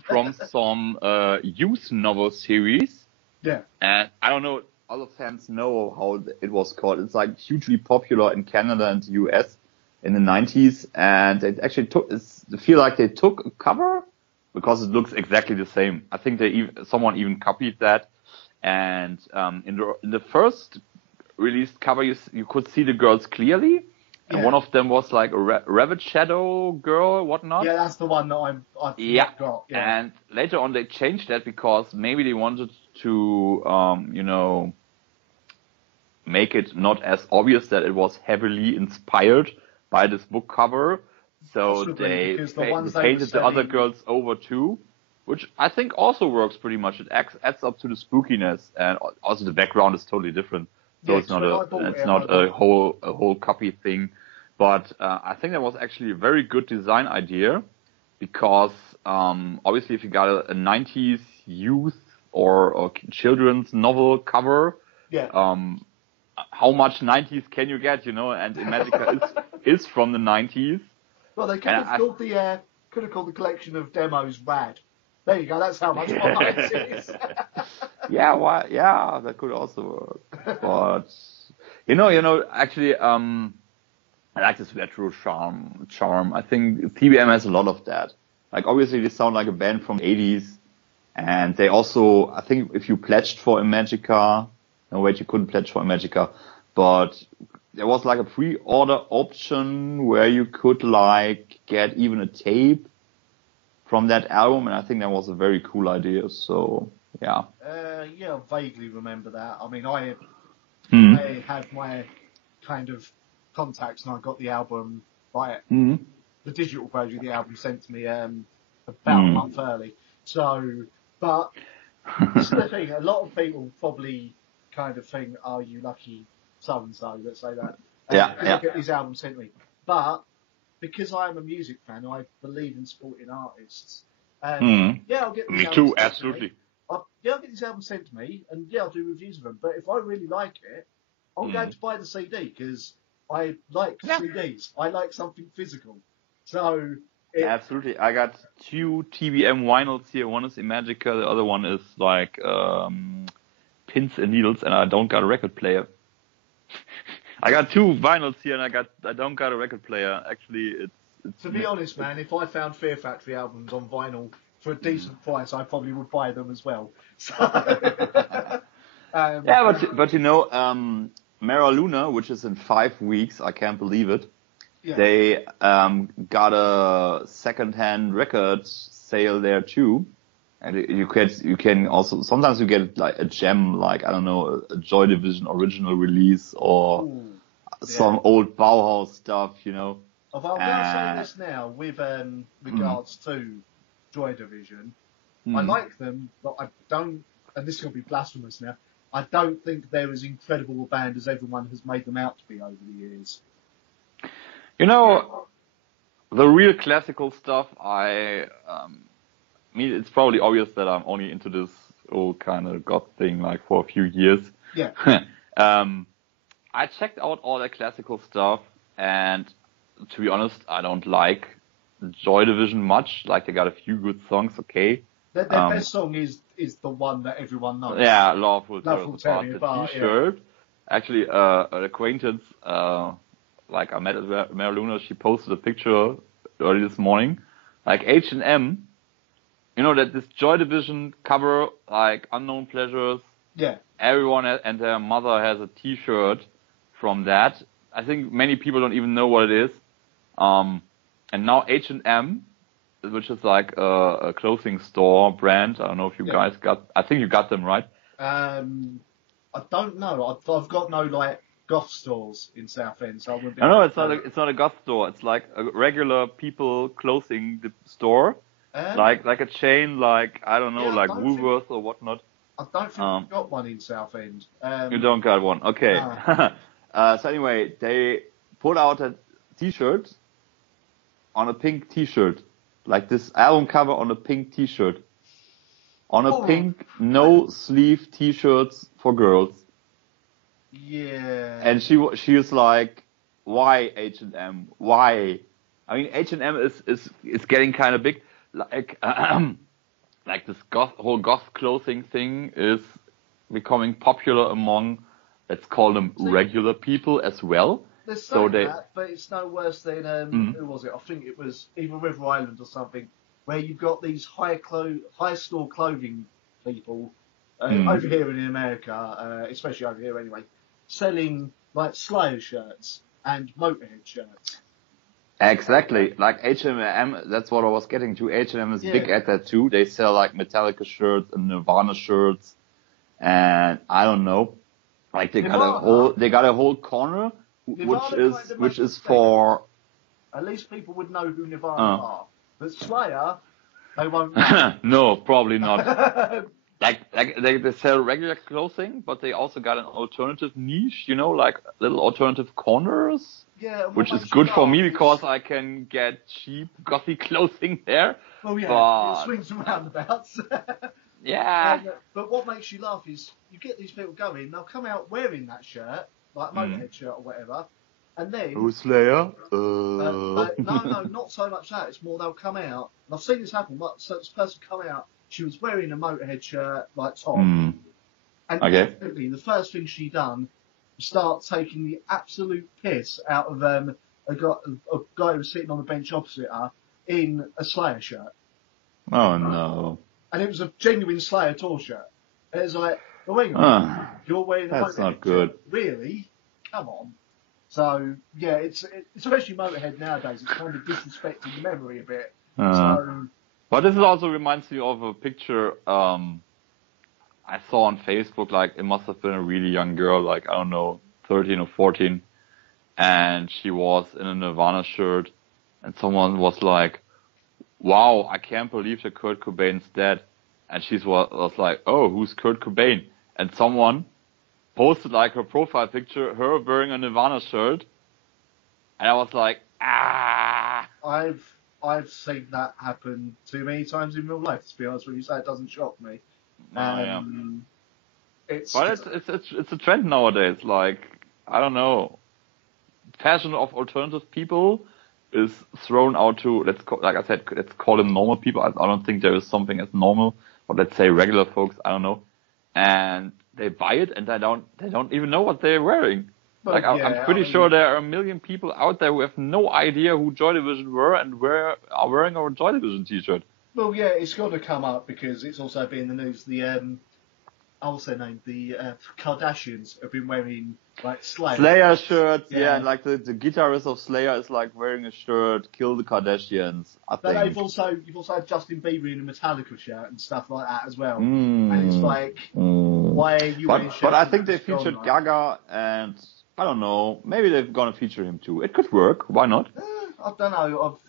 from some youth novel series. Yeah. And I don't know, other fans know how it was called. It's hugely popular in Canada and the US in the 90s. And they actually feel like they took a cover because it looks exactly the same. I think someone even copied that. And in the first released cover, you could see the girls clearly. And one of them was a rabbit shadow girl, whatnot. Yeah, that's the one that I've got. Yeah. And later on they changed that because maybe they wanted to, make it not as obvious that it was heavily inspired by this book cover. So they painted the other girls over too, which I think also works pretty much. It adds up to the spookiness, and also the background is totally different. So it's not a whole copy thing. But I think that was actually a very good design idea, because obviously if you got a 90s youth or children's novel cover, how much 90s can you get, and Imagica is from the 90s. Well, they could have called the collection of demos Rad. There you go, that's how much more nice it is. Yeah, that could also work. But, actually, I like this retro charm. I think TBM has a lot of that. Obviously, they sound like a band from the 80s. And they also, I think if you pledged for Imagica, no wait, you couldn't pledge for Imagica, but there was a pre-order option where you could get even a tape from that album. And I think that was a very cool idea. So, yeah. I vaguely remember that. I mean, I had my kind of contacts, and I got the album the digital version of the album sent to me about a month early. So, but this is the thing. A lot of people probably kind of think, "Oh, you lucky so and so," let's say that. I get these albums sent to me, but because I am a music fan, I believe in supporting artists. I'll get these me too, absolutely. I'll get this album sent to me, and I'll do reviews of them. But if I really like it, I'm going to buy the CD because I like CDs. I like something physical. So absolutely, I got 2 TBM vinyls here. One is Imagica, the other one is like Pins and Needles, and I don't got a record player. I got 2 vinyls here, and I don't got a record player. Actually, it's to be honest, man, if I found Fear Factory albums on vinyl for a decent price, I probably would buy them as well. So, but you know, Mara Luna, which is in 5 weeks, I can't believe it. Yeah. They got a second-hand record sale there too, and you can also sometimes you get like a gem, like I don't know, a Joy Division original release or some old Bauhaus stuff, you know. I'm going to say this now with regards to Joy Division. I like them, but I don't, and this is going to be blasphemous now, I don't think they're as incredible a band as everyone has made them out to be over the years. You know, the real classical stuff, I mean, it's probably obvious that I'm only into this old kind of goth thing like for a few years. Yeah. I checked out all the classical stuff, and to be honest, I don't like Joy Division much. Like, they got a few good songs, okay. Their best song is the one that everyone knows. Yeah, Love Will Tear Us Tear Me Apart, Apart, the T-shirt. Yeah. Actually, an acquaintance, like I met at Mara Luna, she posted a picture early this morning. Like H&M, you know, that this Joy Division cover, like Unknown Pleasures. Yeah. Everyone and their mother has a T-shirt from that. I think many people don't even know what it is. And now H&M, which is like a clothing store brand. I don't know if you guys I think you got them, right? I don't know. I've got no like goth stores in Southend, so I wouldn't be. No, it's not a goth store. It's like a regular people clothing store, like a chain, like I don't know, like Woolworths or whatnot. I don't think I've got one in Southend. You don't got one, okay. So anyway, they put out a T-shirt on a pink T-shirt, like this album cover on a pink T-shirt, on a pink no sleeve T-shirts for girls. Yeah. And she was like, why H&M? Why? I mean, H&M is getting kind of big. Like like this whole goth clothing thing is becoming popular among, let's call them regular people as well. So that, but it's no worse than who was it? I think it was either River Island or something, where you've got these high store clothing people over here in America, especially over here anyway, selling like Slayer shirts and Motorhead shirts. Exactly, like H&M. That's what I was getting to. H&M is big at that too. They sell like Metallica shirts and Nirvana shirts, and I don't know, like they got a whole corner. Which is for... At least people would know who Nirvana are. But Slayer, they won't know. No, probably not. like they sell regular clothing, but they also got an alternative niche, you know, like little alternative corners. Yeah, which is good for me because I can get cheap gothy clothing there. Well, yeah, it swings and roundabouts. Yeah. But what makes you laugh is you get these people going, they'll come out wearing that shirt, like a Motorhead shirt or whatever, and then... Who's Slayer? No, not so much that. It's more they'll come out, and I've seen this happen, so this person come out, she was wearing a Motorhead shirt, like top, and definitely the first thing she done was start taking the absolute piss out of a guy who was sitting on the bench opposite her in a Slayer shirt. Oh, no. And it was a genuine Slayer tour shirt. And it was like, oh, wait a minute, you're wearing a that's Motorhead not good. shirt. Really? Come on. So, yeah, it's especially Motorhead nowadays, it's kind of disrespecting the memory a bit. But this also reminds me of a picture I saw on Facebook. Like, it must have been a really young girl, like, I don't know, 13 or 14. And she was in a Nirvana shirt. And someone was like, wow, I can't believe that Kurt Cobain's dead. And she was like, oh, who's Kurt Cobain? And someone posted like her profile picture, her wearing a Nirvana shirt. And I was like, ah. I've seen that happen too many times in real life, to be honest with you, so it doesn't shock me. It's a trend nowadays. Like, I don't know, fashion of alternative people is thrown out to, let's call them normal people. I don't think there is something as normal, but let's say regular folks. I don't know, and they buy it and they don't even know what they're wearing. But like, I'm pretty sure there are a million people out there who have no idea who Joy Division were and are wearing our Joy Division t-shirt. Well, yeah, it's got to come up because it's also been in the news. What's their name? The Kardashians have been wearing like Slayer shirts, yeah, and like the guitarist of Slayer is like wearing a shirt, kill the Kardashians, I think. But you've also had Justin Bieber in a Metallica shirt and stuff like that as well. And it's like, why are you wearing shirts? But I think they featured Gaga, and I don't know, maybe they're gonna feature him too. It could work, why not? I don't know.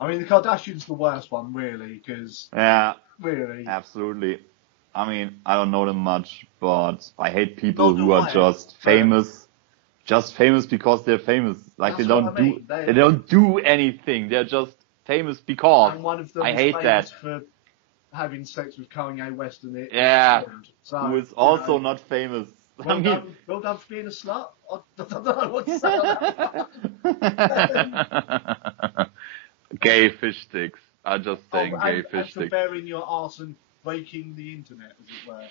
I mean, the Kardashians the worst one, really, because... Yeah. Really. Absolutely. I mean, I don't know them much, but I hate people who are just famous because they're famous. Like, they don't do anything. They're just famous because. And one of them I hate that. For having sex with Kanye West and it. Yeah. Who is also not famous. Well done for being a slut. I don't know what to say on that. Gay fish sticks. I'm just saying gay fish sticks. And for bearing your arse and breaking the internet, as it were.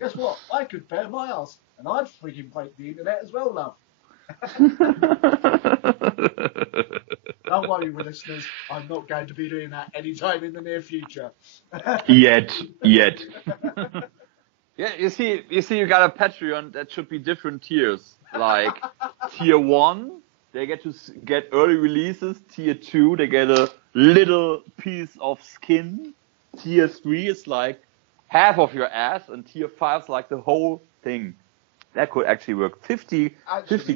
Guess what? I could bare my arse, and I'd freaking break the internet as well, love. Don't worry, listeners. I'm not going to be doing that anytime in the near future. Yet. Yeah, you see, you got a Patreon that should be different tiers. Like, tier 1, they get to get early releases. Tier 2, they get a little piece of skin. Tier 3 is like half of your ass, and tier 5 is like the whole thing. That could actually work. 50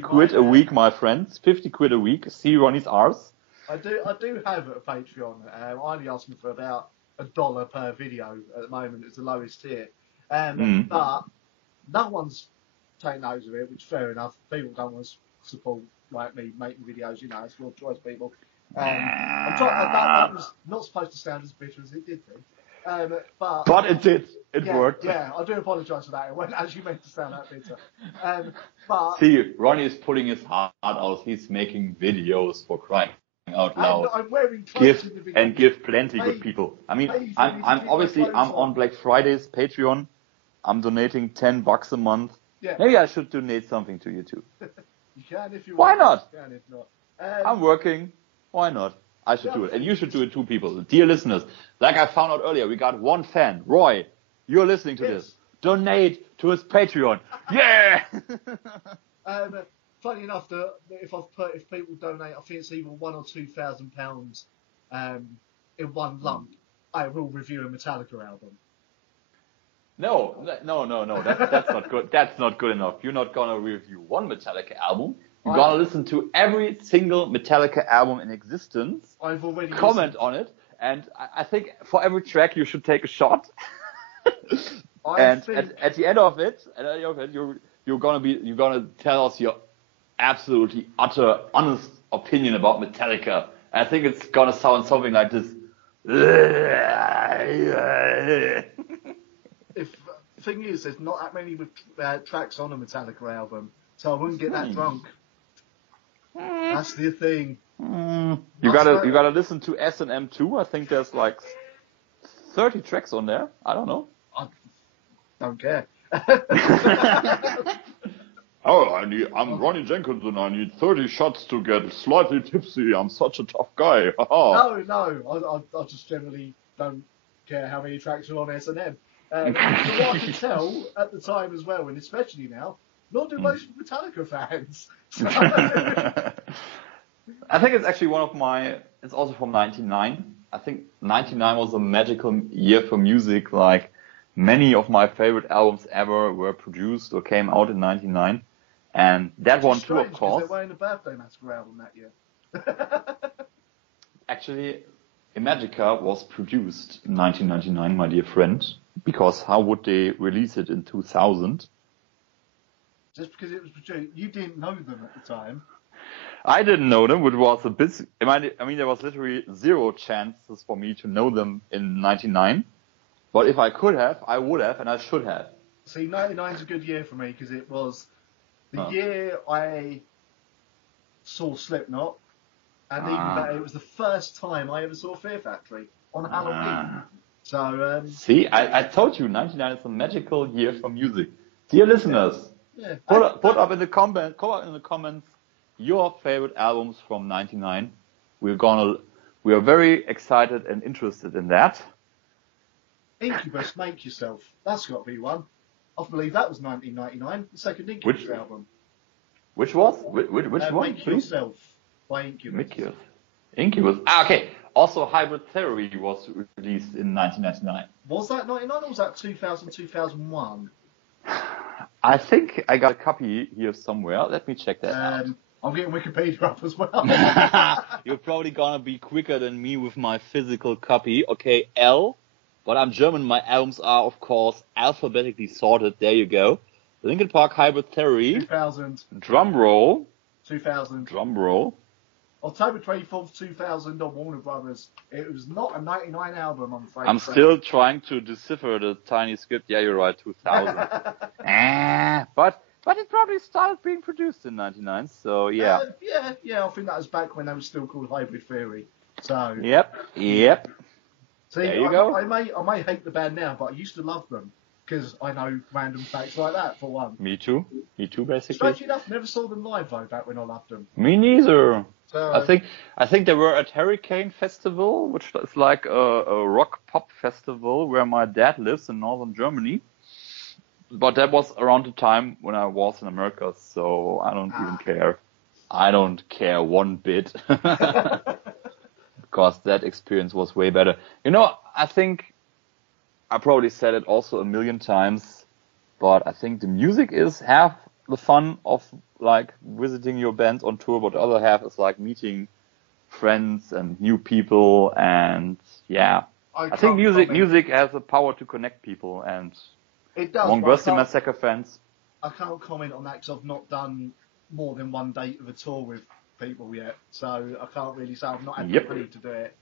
quid a week, my friends. 50 quid a week. See Ronnie's arse. I do have a Patreon. I only ask them for about $1 per video at the moment. It's the lowest tier. But no one's taking notice of it, which is fair enough. People don't want to support like me making videos, you know, it's your choice, people. That was not supposed to sound as bitter as it did then. But it did. It worked. Yeah, I do apologise for that. It wasn't as you meant to sound that bitter. See, Ronnie is putting his heart out. He's making videos for crying out loud. And I'm wearing clothes in the video. Give plenty good people. I mean, I'm on Black Friday's Patreon. I'm donating $10 a month. Yeah. Maybe I should donate something to you too. You can if you want. Why not? You can if not. I'm working. Why not? I should do it. And you should do it too, people. Dear listeners, like I found out earlier, we got one fan. Roy, you're listening to this. Donate to his Patreon. Yeah! Funny enough, that if people donate, I think it's either £1,000 or £2,000 in one lump, I will review a Metallica album. No. That's not good. That's not good enough. You're not gonna review one Metallica album. You're gonna listen to every single Metallica album in existence. I've already comment on it, and I think for every track you should take a shot. At the end of it, you're gonna tell us your absolutely utter honest opinion about Metallica. I think it's gonna sound something like this. The thing is, there's not that many tracks on a Metallica album, so I wouldn't get that drunk. That's the thing. You gotta listen to S&M too. I think there's like 30 tracks on there. I don't know. I don't care. I'm Ronnie Jenkinson. I need 30 shots to get slightly tipsy. I'm such a tough guy. No. I just generally don't care how many tracks are on S&M. What I can tell at the time as well, and especially now, nor do most Metallica fans. So. I think it's actually it's also from 99. I think 99 was a magical year for music. Like, many of my favorite albums ever were produced or came out in 99. And that one too, of course. They were in the Birthday Massacre album that year. Actually, Imagica was produced in 1999, my dear friend, because how would they release it in 2000? Just because it was produced. You didn't know them at the time. I didn't know them, which was a bit. I mean, there was literally zero chances for me to know them in '99. But if I could have, I would have, and I should have. See, '99's a good year for me because it was the year I saw Slipknot, and even better, it was the first time I ever saw Fear Factory on Halloween. So see, I told you, '99 is a magical year for music. Dear listeners, put up in the comments your favorite albums from '99. We are very excited and interested in that. Incubus, Make Yourself. That's got to be one. I believe that was 1999, the second Incubus album. Which was? Which one, Make please? Yourself by Incubus. Incubus. Okay. Also, Hybrid Theory was released in 1999. Was that 99 or was that 2000, 2001? I think I got a copy here somewhere. Let me check that out. I'm getting Wikipedia up as well. You're probably gonna be quicker than me with my physical copy. Okay, L. But I'm German. My albums are, of course, alphabetically sorted. There you go. Linkin Park, Hybrid Theory. 2000. Drum roll. 2000. Drum roll. October 24th, 2000 on Warner Brothers. It was not a 99 album, I'm afraid. I'm still trying to decipher the tiny script. Yeah, you're right, 2000. But it probably started being produced in 99, so yeah. Yeah, I think that was back when they were still called Hybrid Theory. So. Yep. See, there you go. I may hate the band now, but I used to love them because I know random facts like that, for one. Me too, basically. Strangely enough, never saw them live, though, back when I loved them. Me neither. So, I think they were at Hurricane Festival, which is like a rock pop festival where my dad lives in northern Germany. But that was around the time when I was in America, so I don't even care. I don't care one bit. Because that experience was way better. You know, I think I probably said it also a million times, but I think the music is half the fun of like visiting your band on tour, but the other half is like meeting friends and new people, and yeah. I think music has the power to connect people, and it does. among Bursty Massacre fans. I can't comment on that because I've not done more than one date of a tour with people yet, so I can't really say I've not had the money to do it.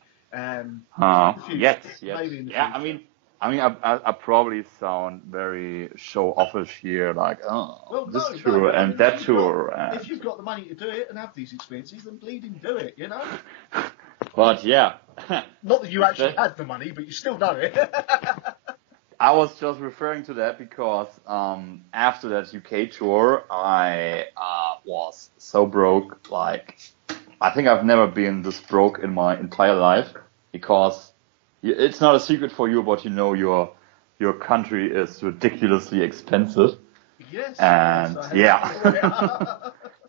Yes. Maybe in the future. I mean, I probably sound very show-offish here, like, tour and that tour. If you've got the money to do it and have these experiences, then bleeding do it, you know? But yeah. Not that you actually had the money, but you still done it. I was just referring to that because after that UK tour, I was so broke. Like, I think I've never been this broke in my entire life, because it's not a secret for you, but you know your country is ridiculously expensive. Yes. And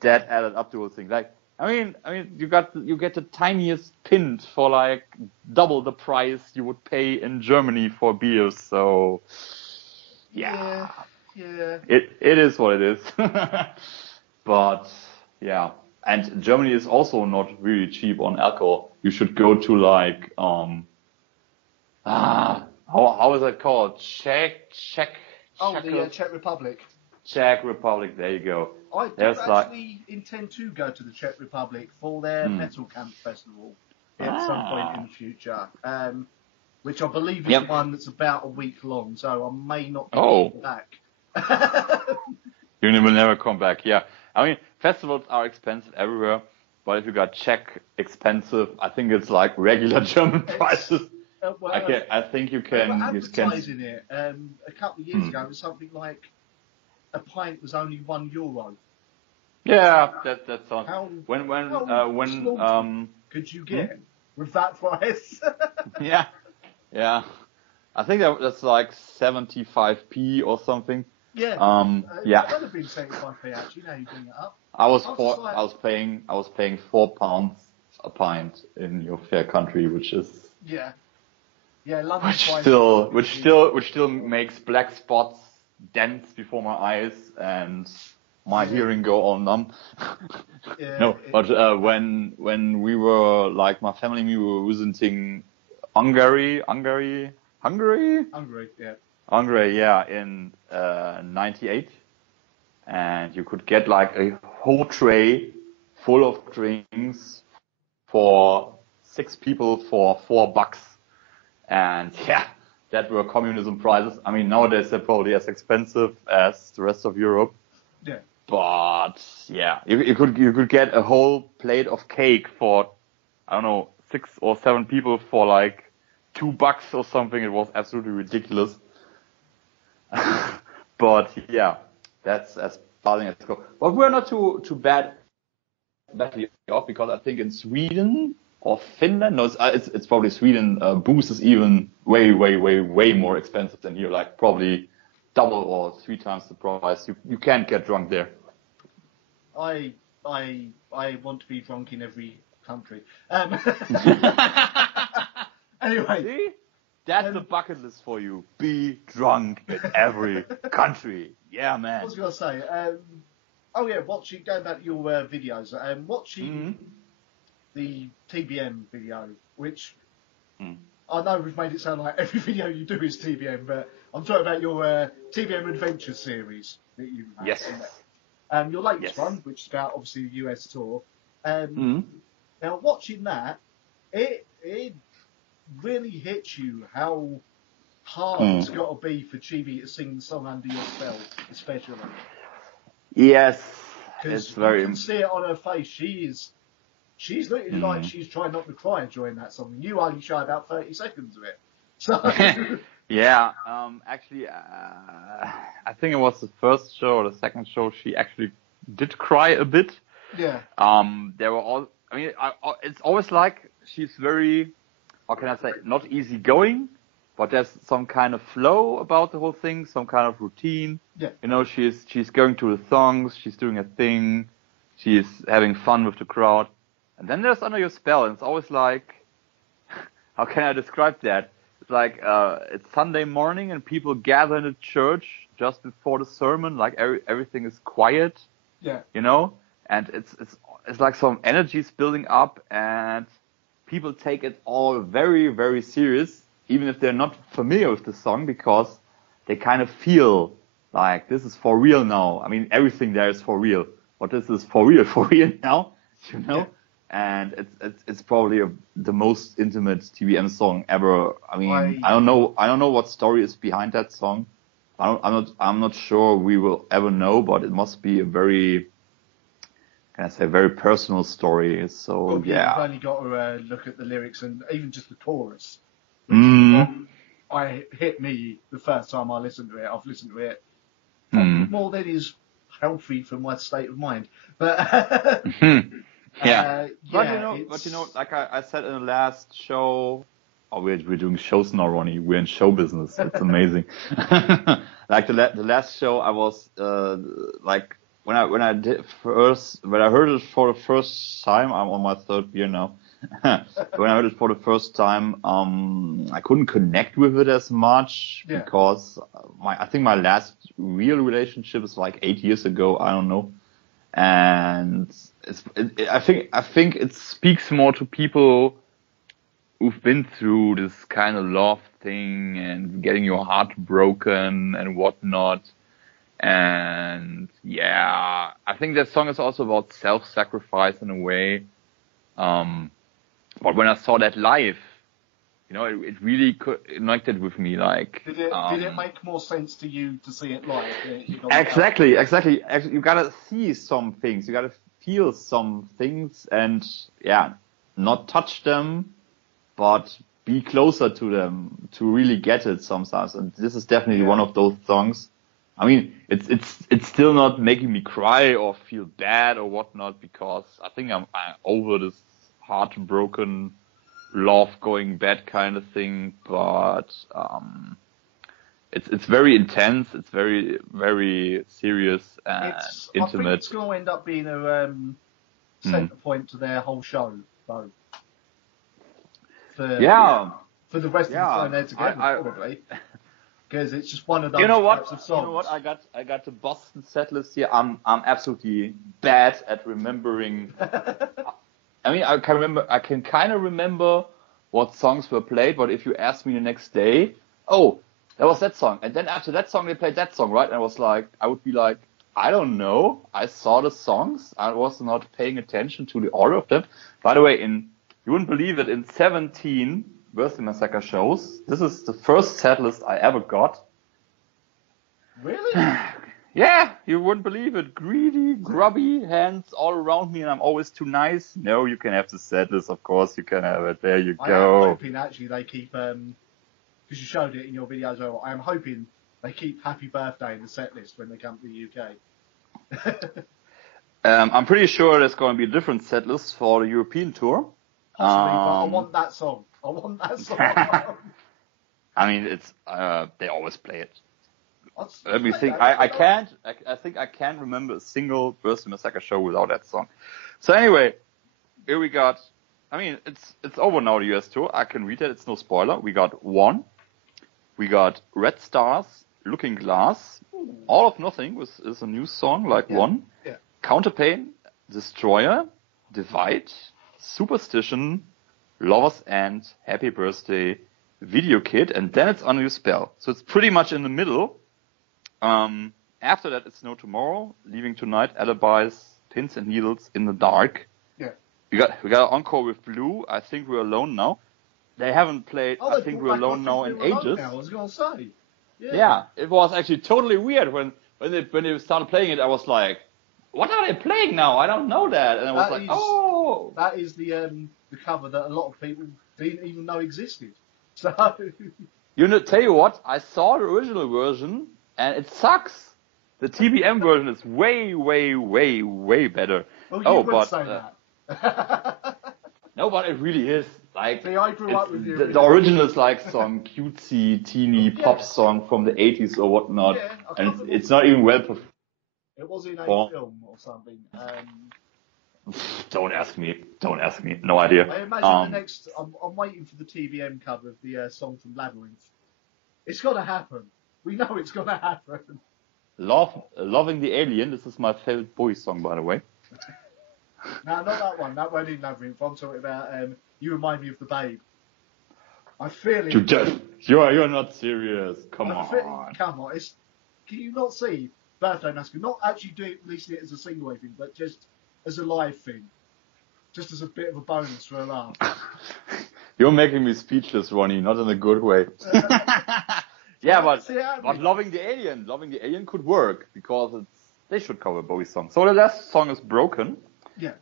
that added up to a thing. Like, I mean, you get the tiniest pint for like double the price you would pay in Germany for beers. So, yeah. It is what it is. But yeah, and Germany is also not really cheap on alcohol. You should go to like how is that called? Czech. The Czech Republic. Czech Republic, there you go. I actually intend to go to the Czech Republic for their Metal Camp Festival at some point in the future, which I believe is one that's about a week long, so I may not be back. You will never come back, yeah. I mean, festivals are expensive everywhere, but if you got Czech expensive, I think it's like regular German prices. I think you can. Advertising it a couple of years ago, it was something like a pint was only €1. Yeah, that sounds. How when could you get with that price? Yeah. I think that's like 75p or something. Yeah. Yeah. That would have been 75p actually. Now you bring it up. I was paying £4 a pint in your fair country, which is. Yeah, London which still makes black spots dance before my eyes and my hearing go all numb. When we were like my family, we were visiting Hungary, in '98, and you could get like a whole tray full of drinks for 6 people for $4. And yeah, that were communism prices. I mean, nowadays they're probably as expensive as the rest of Europe. Yeah. But yeah, you could get a whole plate of cake for, I don't know, 6 or 7 people for like $2 or something. It was absolutely ridiculous. But yeah, that's as far as it goes. But we're not too badly off, because I think in Sweden or Finland, no, it's probably Sweden. Booze is even way more expensive than here. Like probably double or 3 times the price. You can't get drunk there. I want to be drunk in every country. Anyway. See? That's a bucket list for you. Be drunk in every country. Yeah, man. I was going to say, watching, going back to your videos, watching the TBM video, which I know we've made it sound like every video you do is TBM, but I'm talking about your TBM Adventure series that you have. Yes. Your latest one, which is about, obviously, the US tour. Now, watching that, it really hits you how hard it's got to be for Chibi to sing the song under your spell, especially. Yes, it's very. You can see it on her face. She's looking like she's trying not to cry during that song. You only show about 30 seconds of it. So. Yeah, actually, I think it was the first show or the second show. She actually did cry a bit. Yeah. There were all. I mean, it's always like she's very. How can I say, not easygoing, but there's some kind of flow about the whole thing, some kind of routine. Yeah. You know, she's going through the songs, she's doing a thing, she's having fun with the crowd. And then there's Under Your Spell, and it's always like, how can I describe that? It's like, it's Sunday morning and people gather in the church just before the sermon, like everything is quiet. Yeah. You know? And it's like some energies building up, and people take it all very, very serious, even if they're not familiar with the song, because they kind of feel like this is for real now. I mean, everything there is for real, but this is for real now, you know? Yeah. And it's probably the most intimate TBM song ever. I mean, I don't know what story is behind that song. I'm not sure we will ever know, but it must be a very, can I say, very personal story. So well, yeah, you've only got to look at the lyrics and even just the chorus. Hit me the first time I listened to it. I've listened to it more than is healthy for my state of mind. But yeah, but you know, like I said in the last show, we're doing shows now, Ronnie. We're in show business. It's amazing. Like the last show, I was like. When I heard it for the first time, I'm on my 3rd beer now. When I heard it for the first time, I couldn't connect with it as much because I think my last real relationship is like 8 years ago. I don't know, and I think it speaks more to people who've been through this kind of love thing and getting your heart broken and whatnot. And yeah, I think that song is also about self-sacrifice in a way. But when I saw that live, you know, it really connected with me. Like, did it make more sense to you to see it live? Exactly. You gotta see some things, you gotta feel some things, and not touch them, but be closer to them to really get it sometimes. And this is definitely one of those songs. I mean, it's still not making me cry or feel bad or whatnot, because I think I'm over this heartbroken, love going bad kind of thing. But it's very intense. It's very, very serious and intimate. I think it's going to end up being a centre point to their whole show, though. For the rest of the time they're together, probably. Because it's just one of those types of songs. You know what? I got the Boston set list here. I'm absolutely bad at remembering. I mean, I can kind of remember what songs were played, but if you ask me the next day, that was that song, and then after that song they played that song, right? And I would be like, I don't know. I saw the songs. I was not paying attention to the order of them. By the way, you wouldn't believe it, in 17 Birthday Massacre shows, this is the first set list I ever got. Really? Yeah, you wouldn't believe it. Greedy, grubby hands all around me, and I'm always too nice. No, you can have the set list, of course. You can have it. There you go. I am hoping actually they keep, because you showed it in your video as well, I am hoping they keep Happy Birthday in the set list when they come to the UK. I'm pretty sure there's going to be a different set list for the European tour. Possibly, but I want that song. I want that song. I mean, it's they always play it. Let me think. I think I can't remember a single Birthday Massacre show without that song. So anyway, here we got. I mean, it's over now, the US tour. I can read it. It's no spoiler. We got One. We got Red Stars, Looking Glass. All of Nothing is a new song, like One. Yeah. Counterpain, Destroyer, Divide, Superstition, Lover's End, Happy Birthday, Video Kid, and then it's Under Your Spell. So it's pretty much in the middle. After that, it's No Tomorrow, Leaving Tonight, Alibis, Pins and Needles, In the Dark. Yeah. We got an encore with Blue, I Think We're Alone Now. They haven't played I Think We're Alone Now in ages. I was going to say. Yeah, it was actually totally weird when they started playing it. I was like, what are they playing now? I don't know that. And I was oh. That is the cover that a lot of people didn't even know existed. So. Tell you what, I saw the original version and it sucks. The TBM version is way, way, way, way better. Oh, you would say that. No, but it really is. Like, see, I grew up with the original is like some cutesy, teeny pop song from the 80s or whatnot. Yeah, and it's not even well performed. It was in a film or something. Don't ask me. No idea. I imagine the next. I'm waiting for the TBM cover of the song from Labyrinth. It's got to happen. We know it's going to happen. Loving the Alien. This is my favorite Bowie song, by the way. No, not that one. That one in Labyrinth. I'm talking about You Remind Me of the Babe. I feel it. You're not serious. Come on. Come on. Can you not see Birthday Massacre? Not actually releasing it as a single thing, but just as a live thing. Just as a bit of a bonus for a laugh. You're making me speechless, Ronnie. Not in a good way. Yeah, but Loving the Alien could work because they should cover Bowie song. So the last song is Broken. Yeah.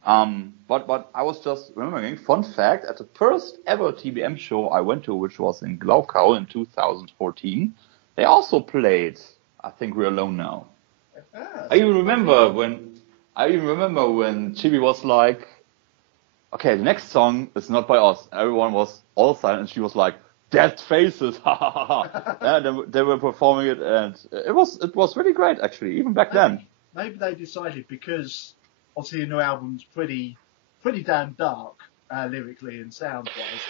But I was just remembering, fun fact, at the first ever TBM show I went to, which was in Glauchau in 2014, they also played I Think We're Alone Now. I even remember when Chibi was like, okay, the next song is not by us. Everyone was all silent and she was like, Dead Faces, ha ha ha. And they were performing it and it was really great actually, even back then. Maybe they decided because obviously the new album's pretty damn dark, lyrically and sound-wise.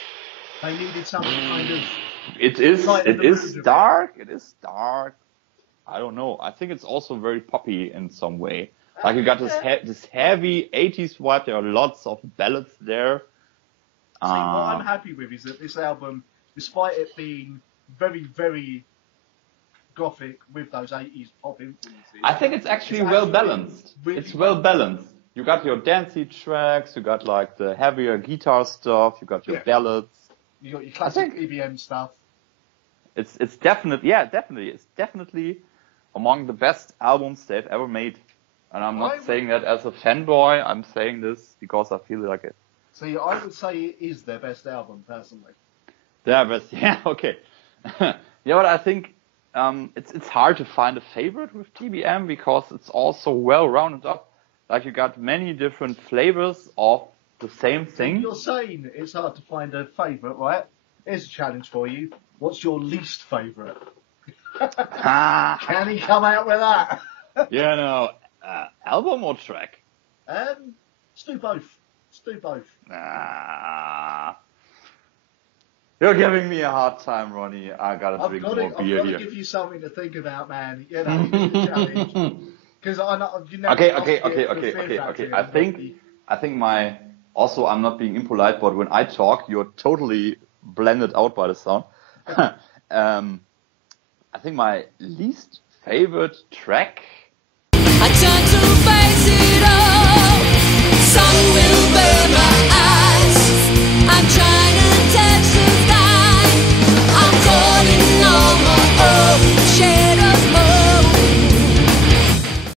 They needed something kind of. It is dark. It is dark. I don't know. I think it's also very poppy in some way. Like you got this heavy 80s vibe. There are lots of ballads there. See, what I'm happy with is that this album, despite it being very, very gothic with those 80s pop influences, I think it's actually well balanced. Really it's well balanced. You got your dancey tracks, you got like the heavier guitar stuff, you got your ballads. You got your classic EBM stuff. It's definitely, it's definitely among the best albums they've ever made. And I'm not saying that as a fanboy, I'm saying this because I feel like it. See, I would say it is their best album, personally. Okay. Yeah, but I think it's hard to find a favorite with TBM because it's also well rounded up. Like you got many different flavors of the same thing. You're saying it's hard to find a favourite, right? Here's a challenge for you. What's your least favourite? Can he come out with that? Yeah, no. Album or track? Let's do both. You're giving me a hard time, Ronnie. I gotta drink more beer here. I've got to give you something to think about, man. You know, it's a challenge. Because I know you never. Okay. I think I'm not being impolite, but when I talk, you're totally blended out by the sound. I think my least favorite track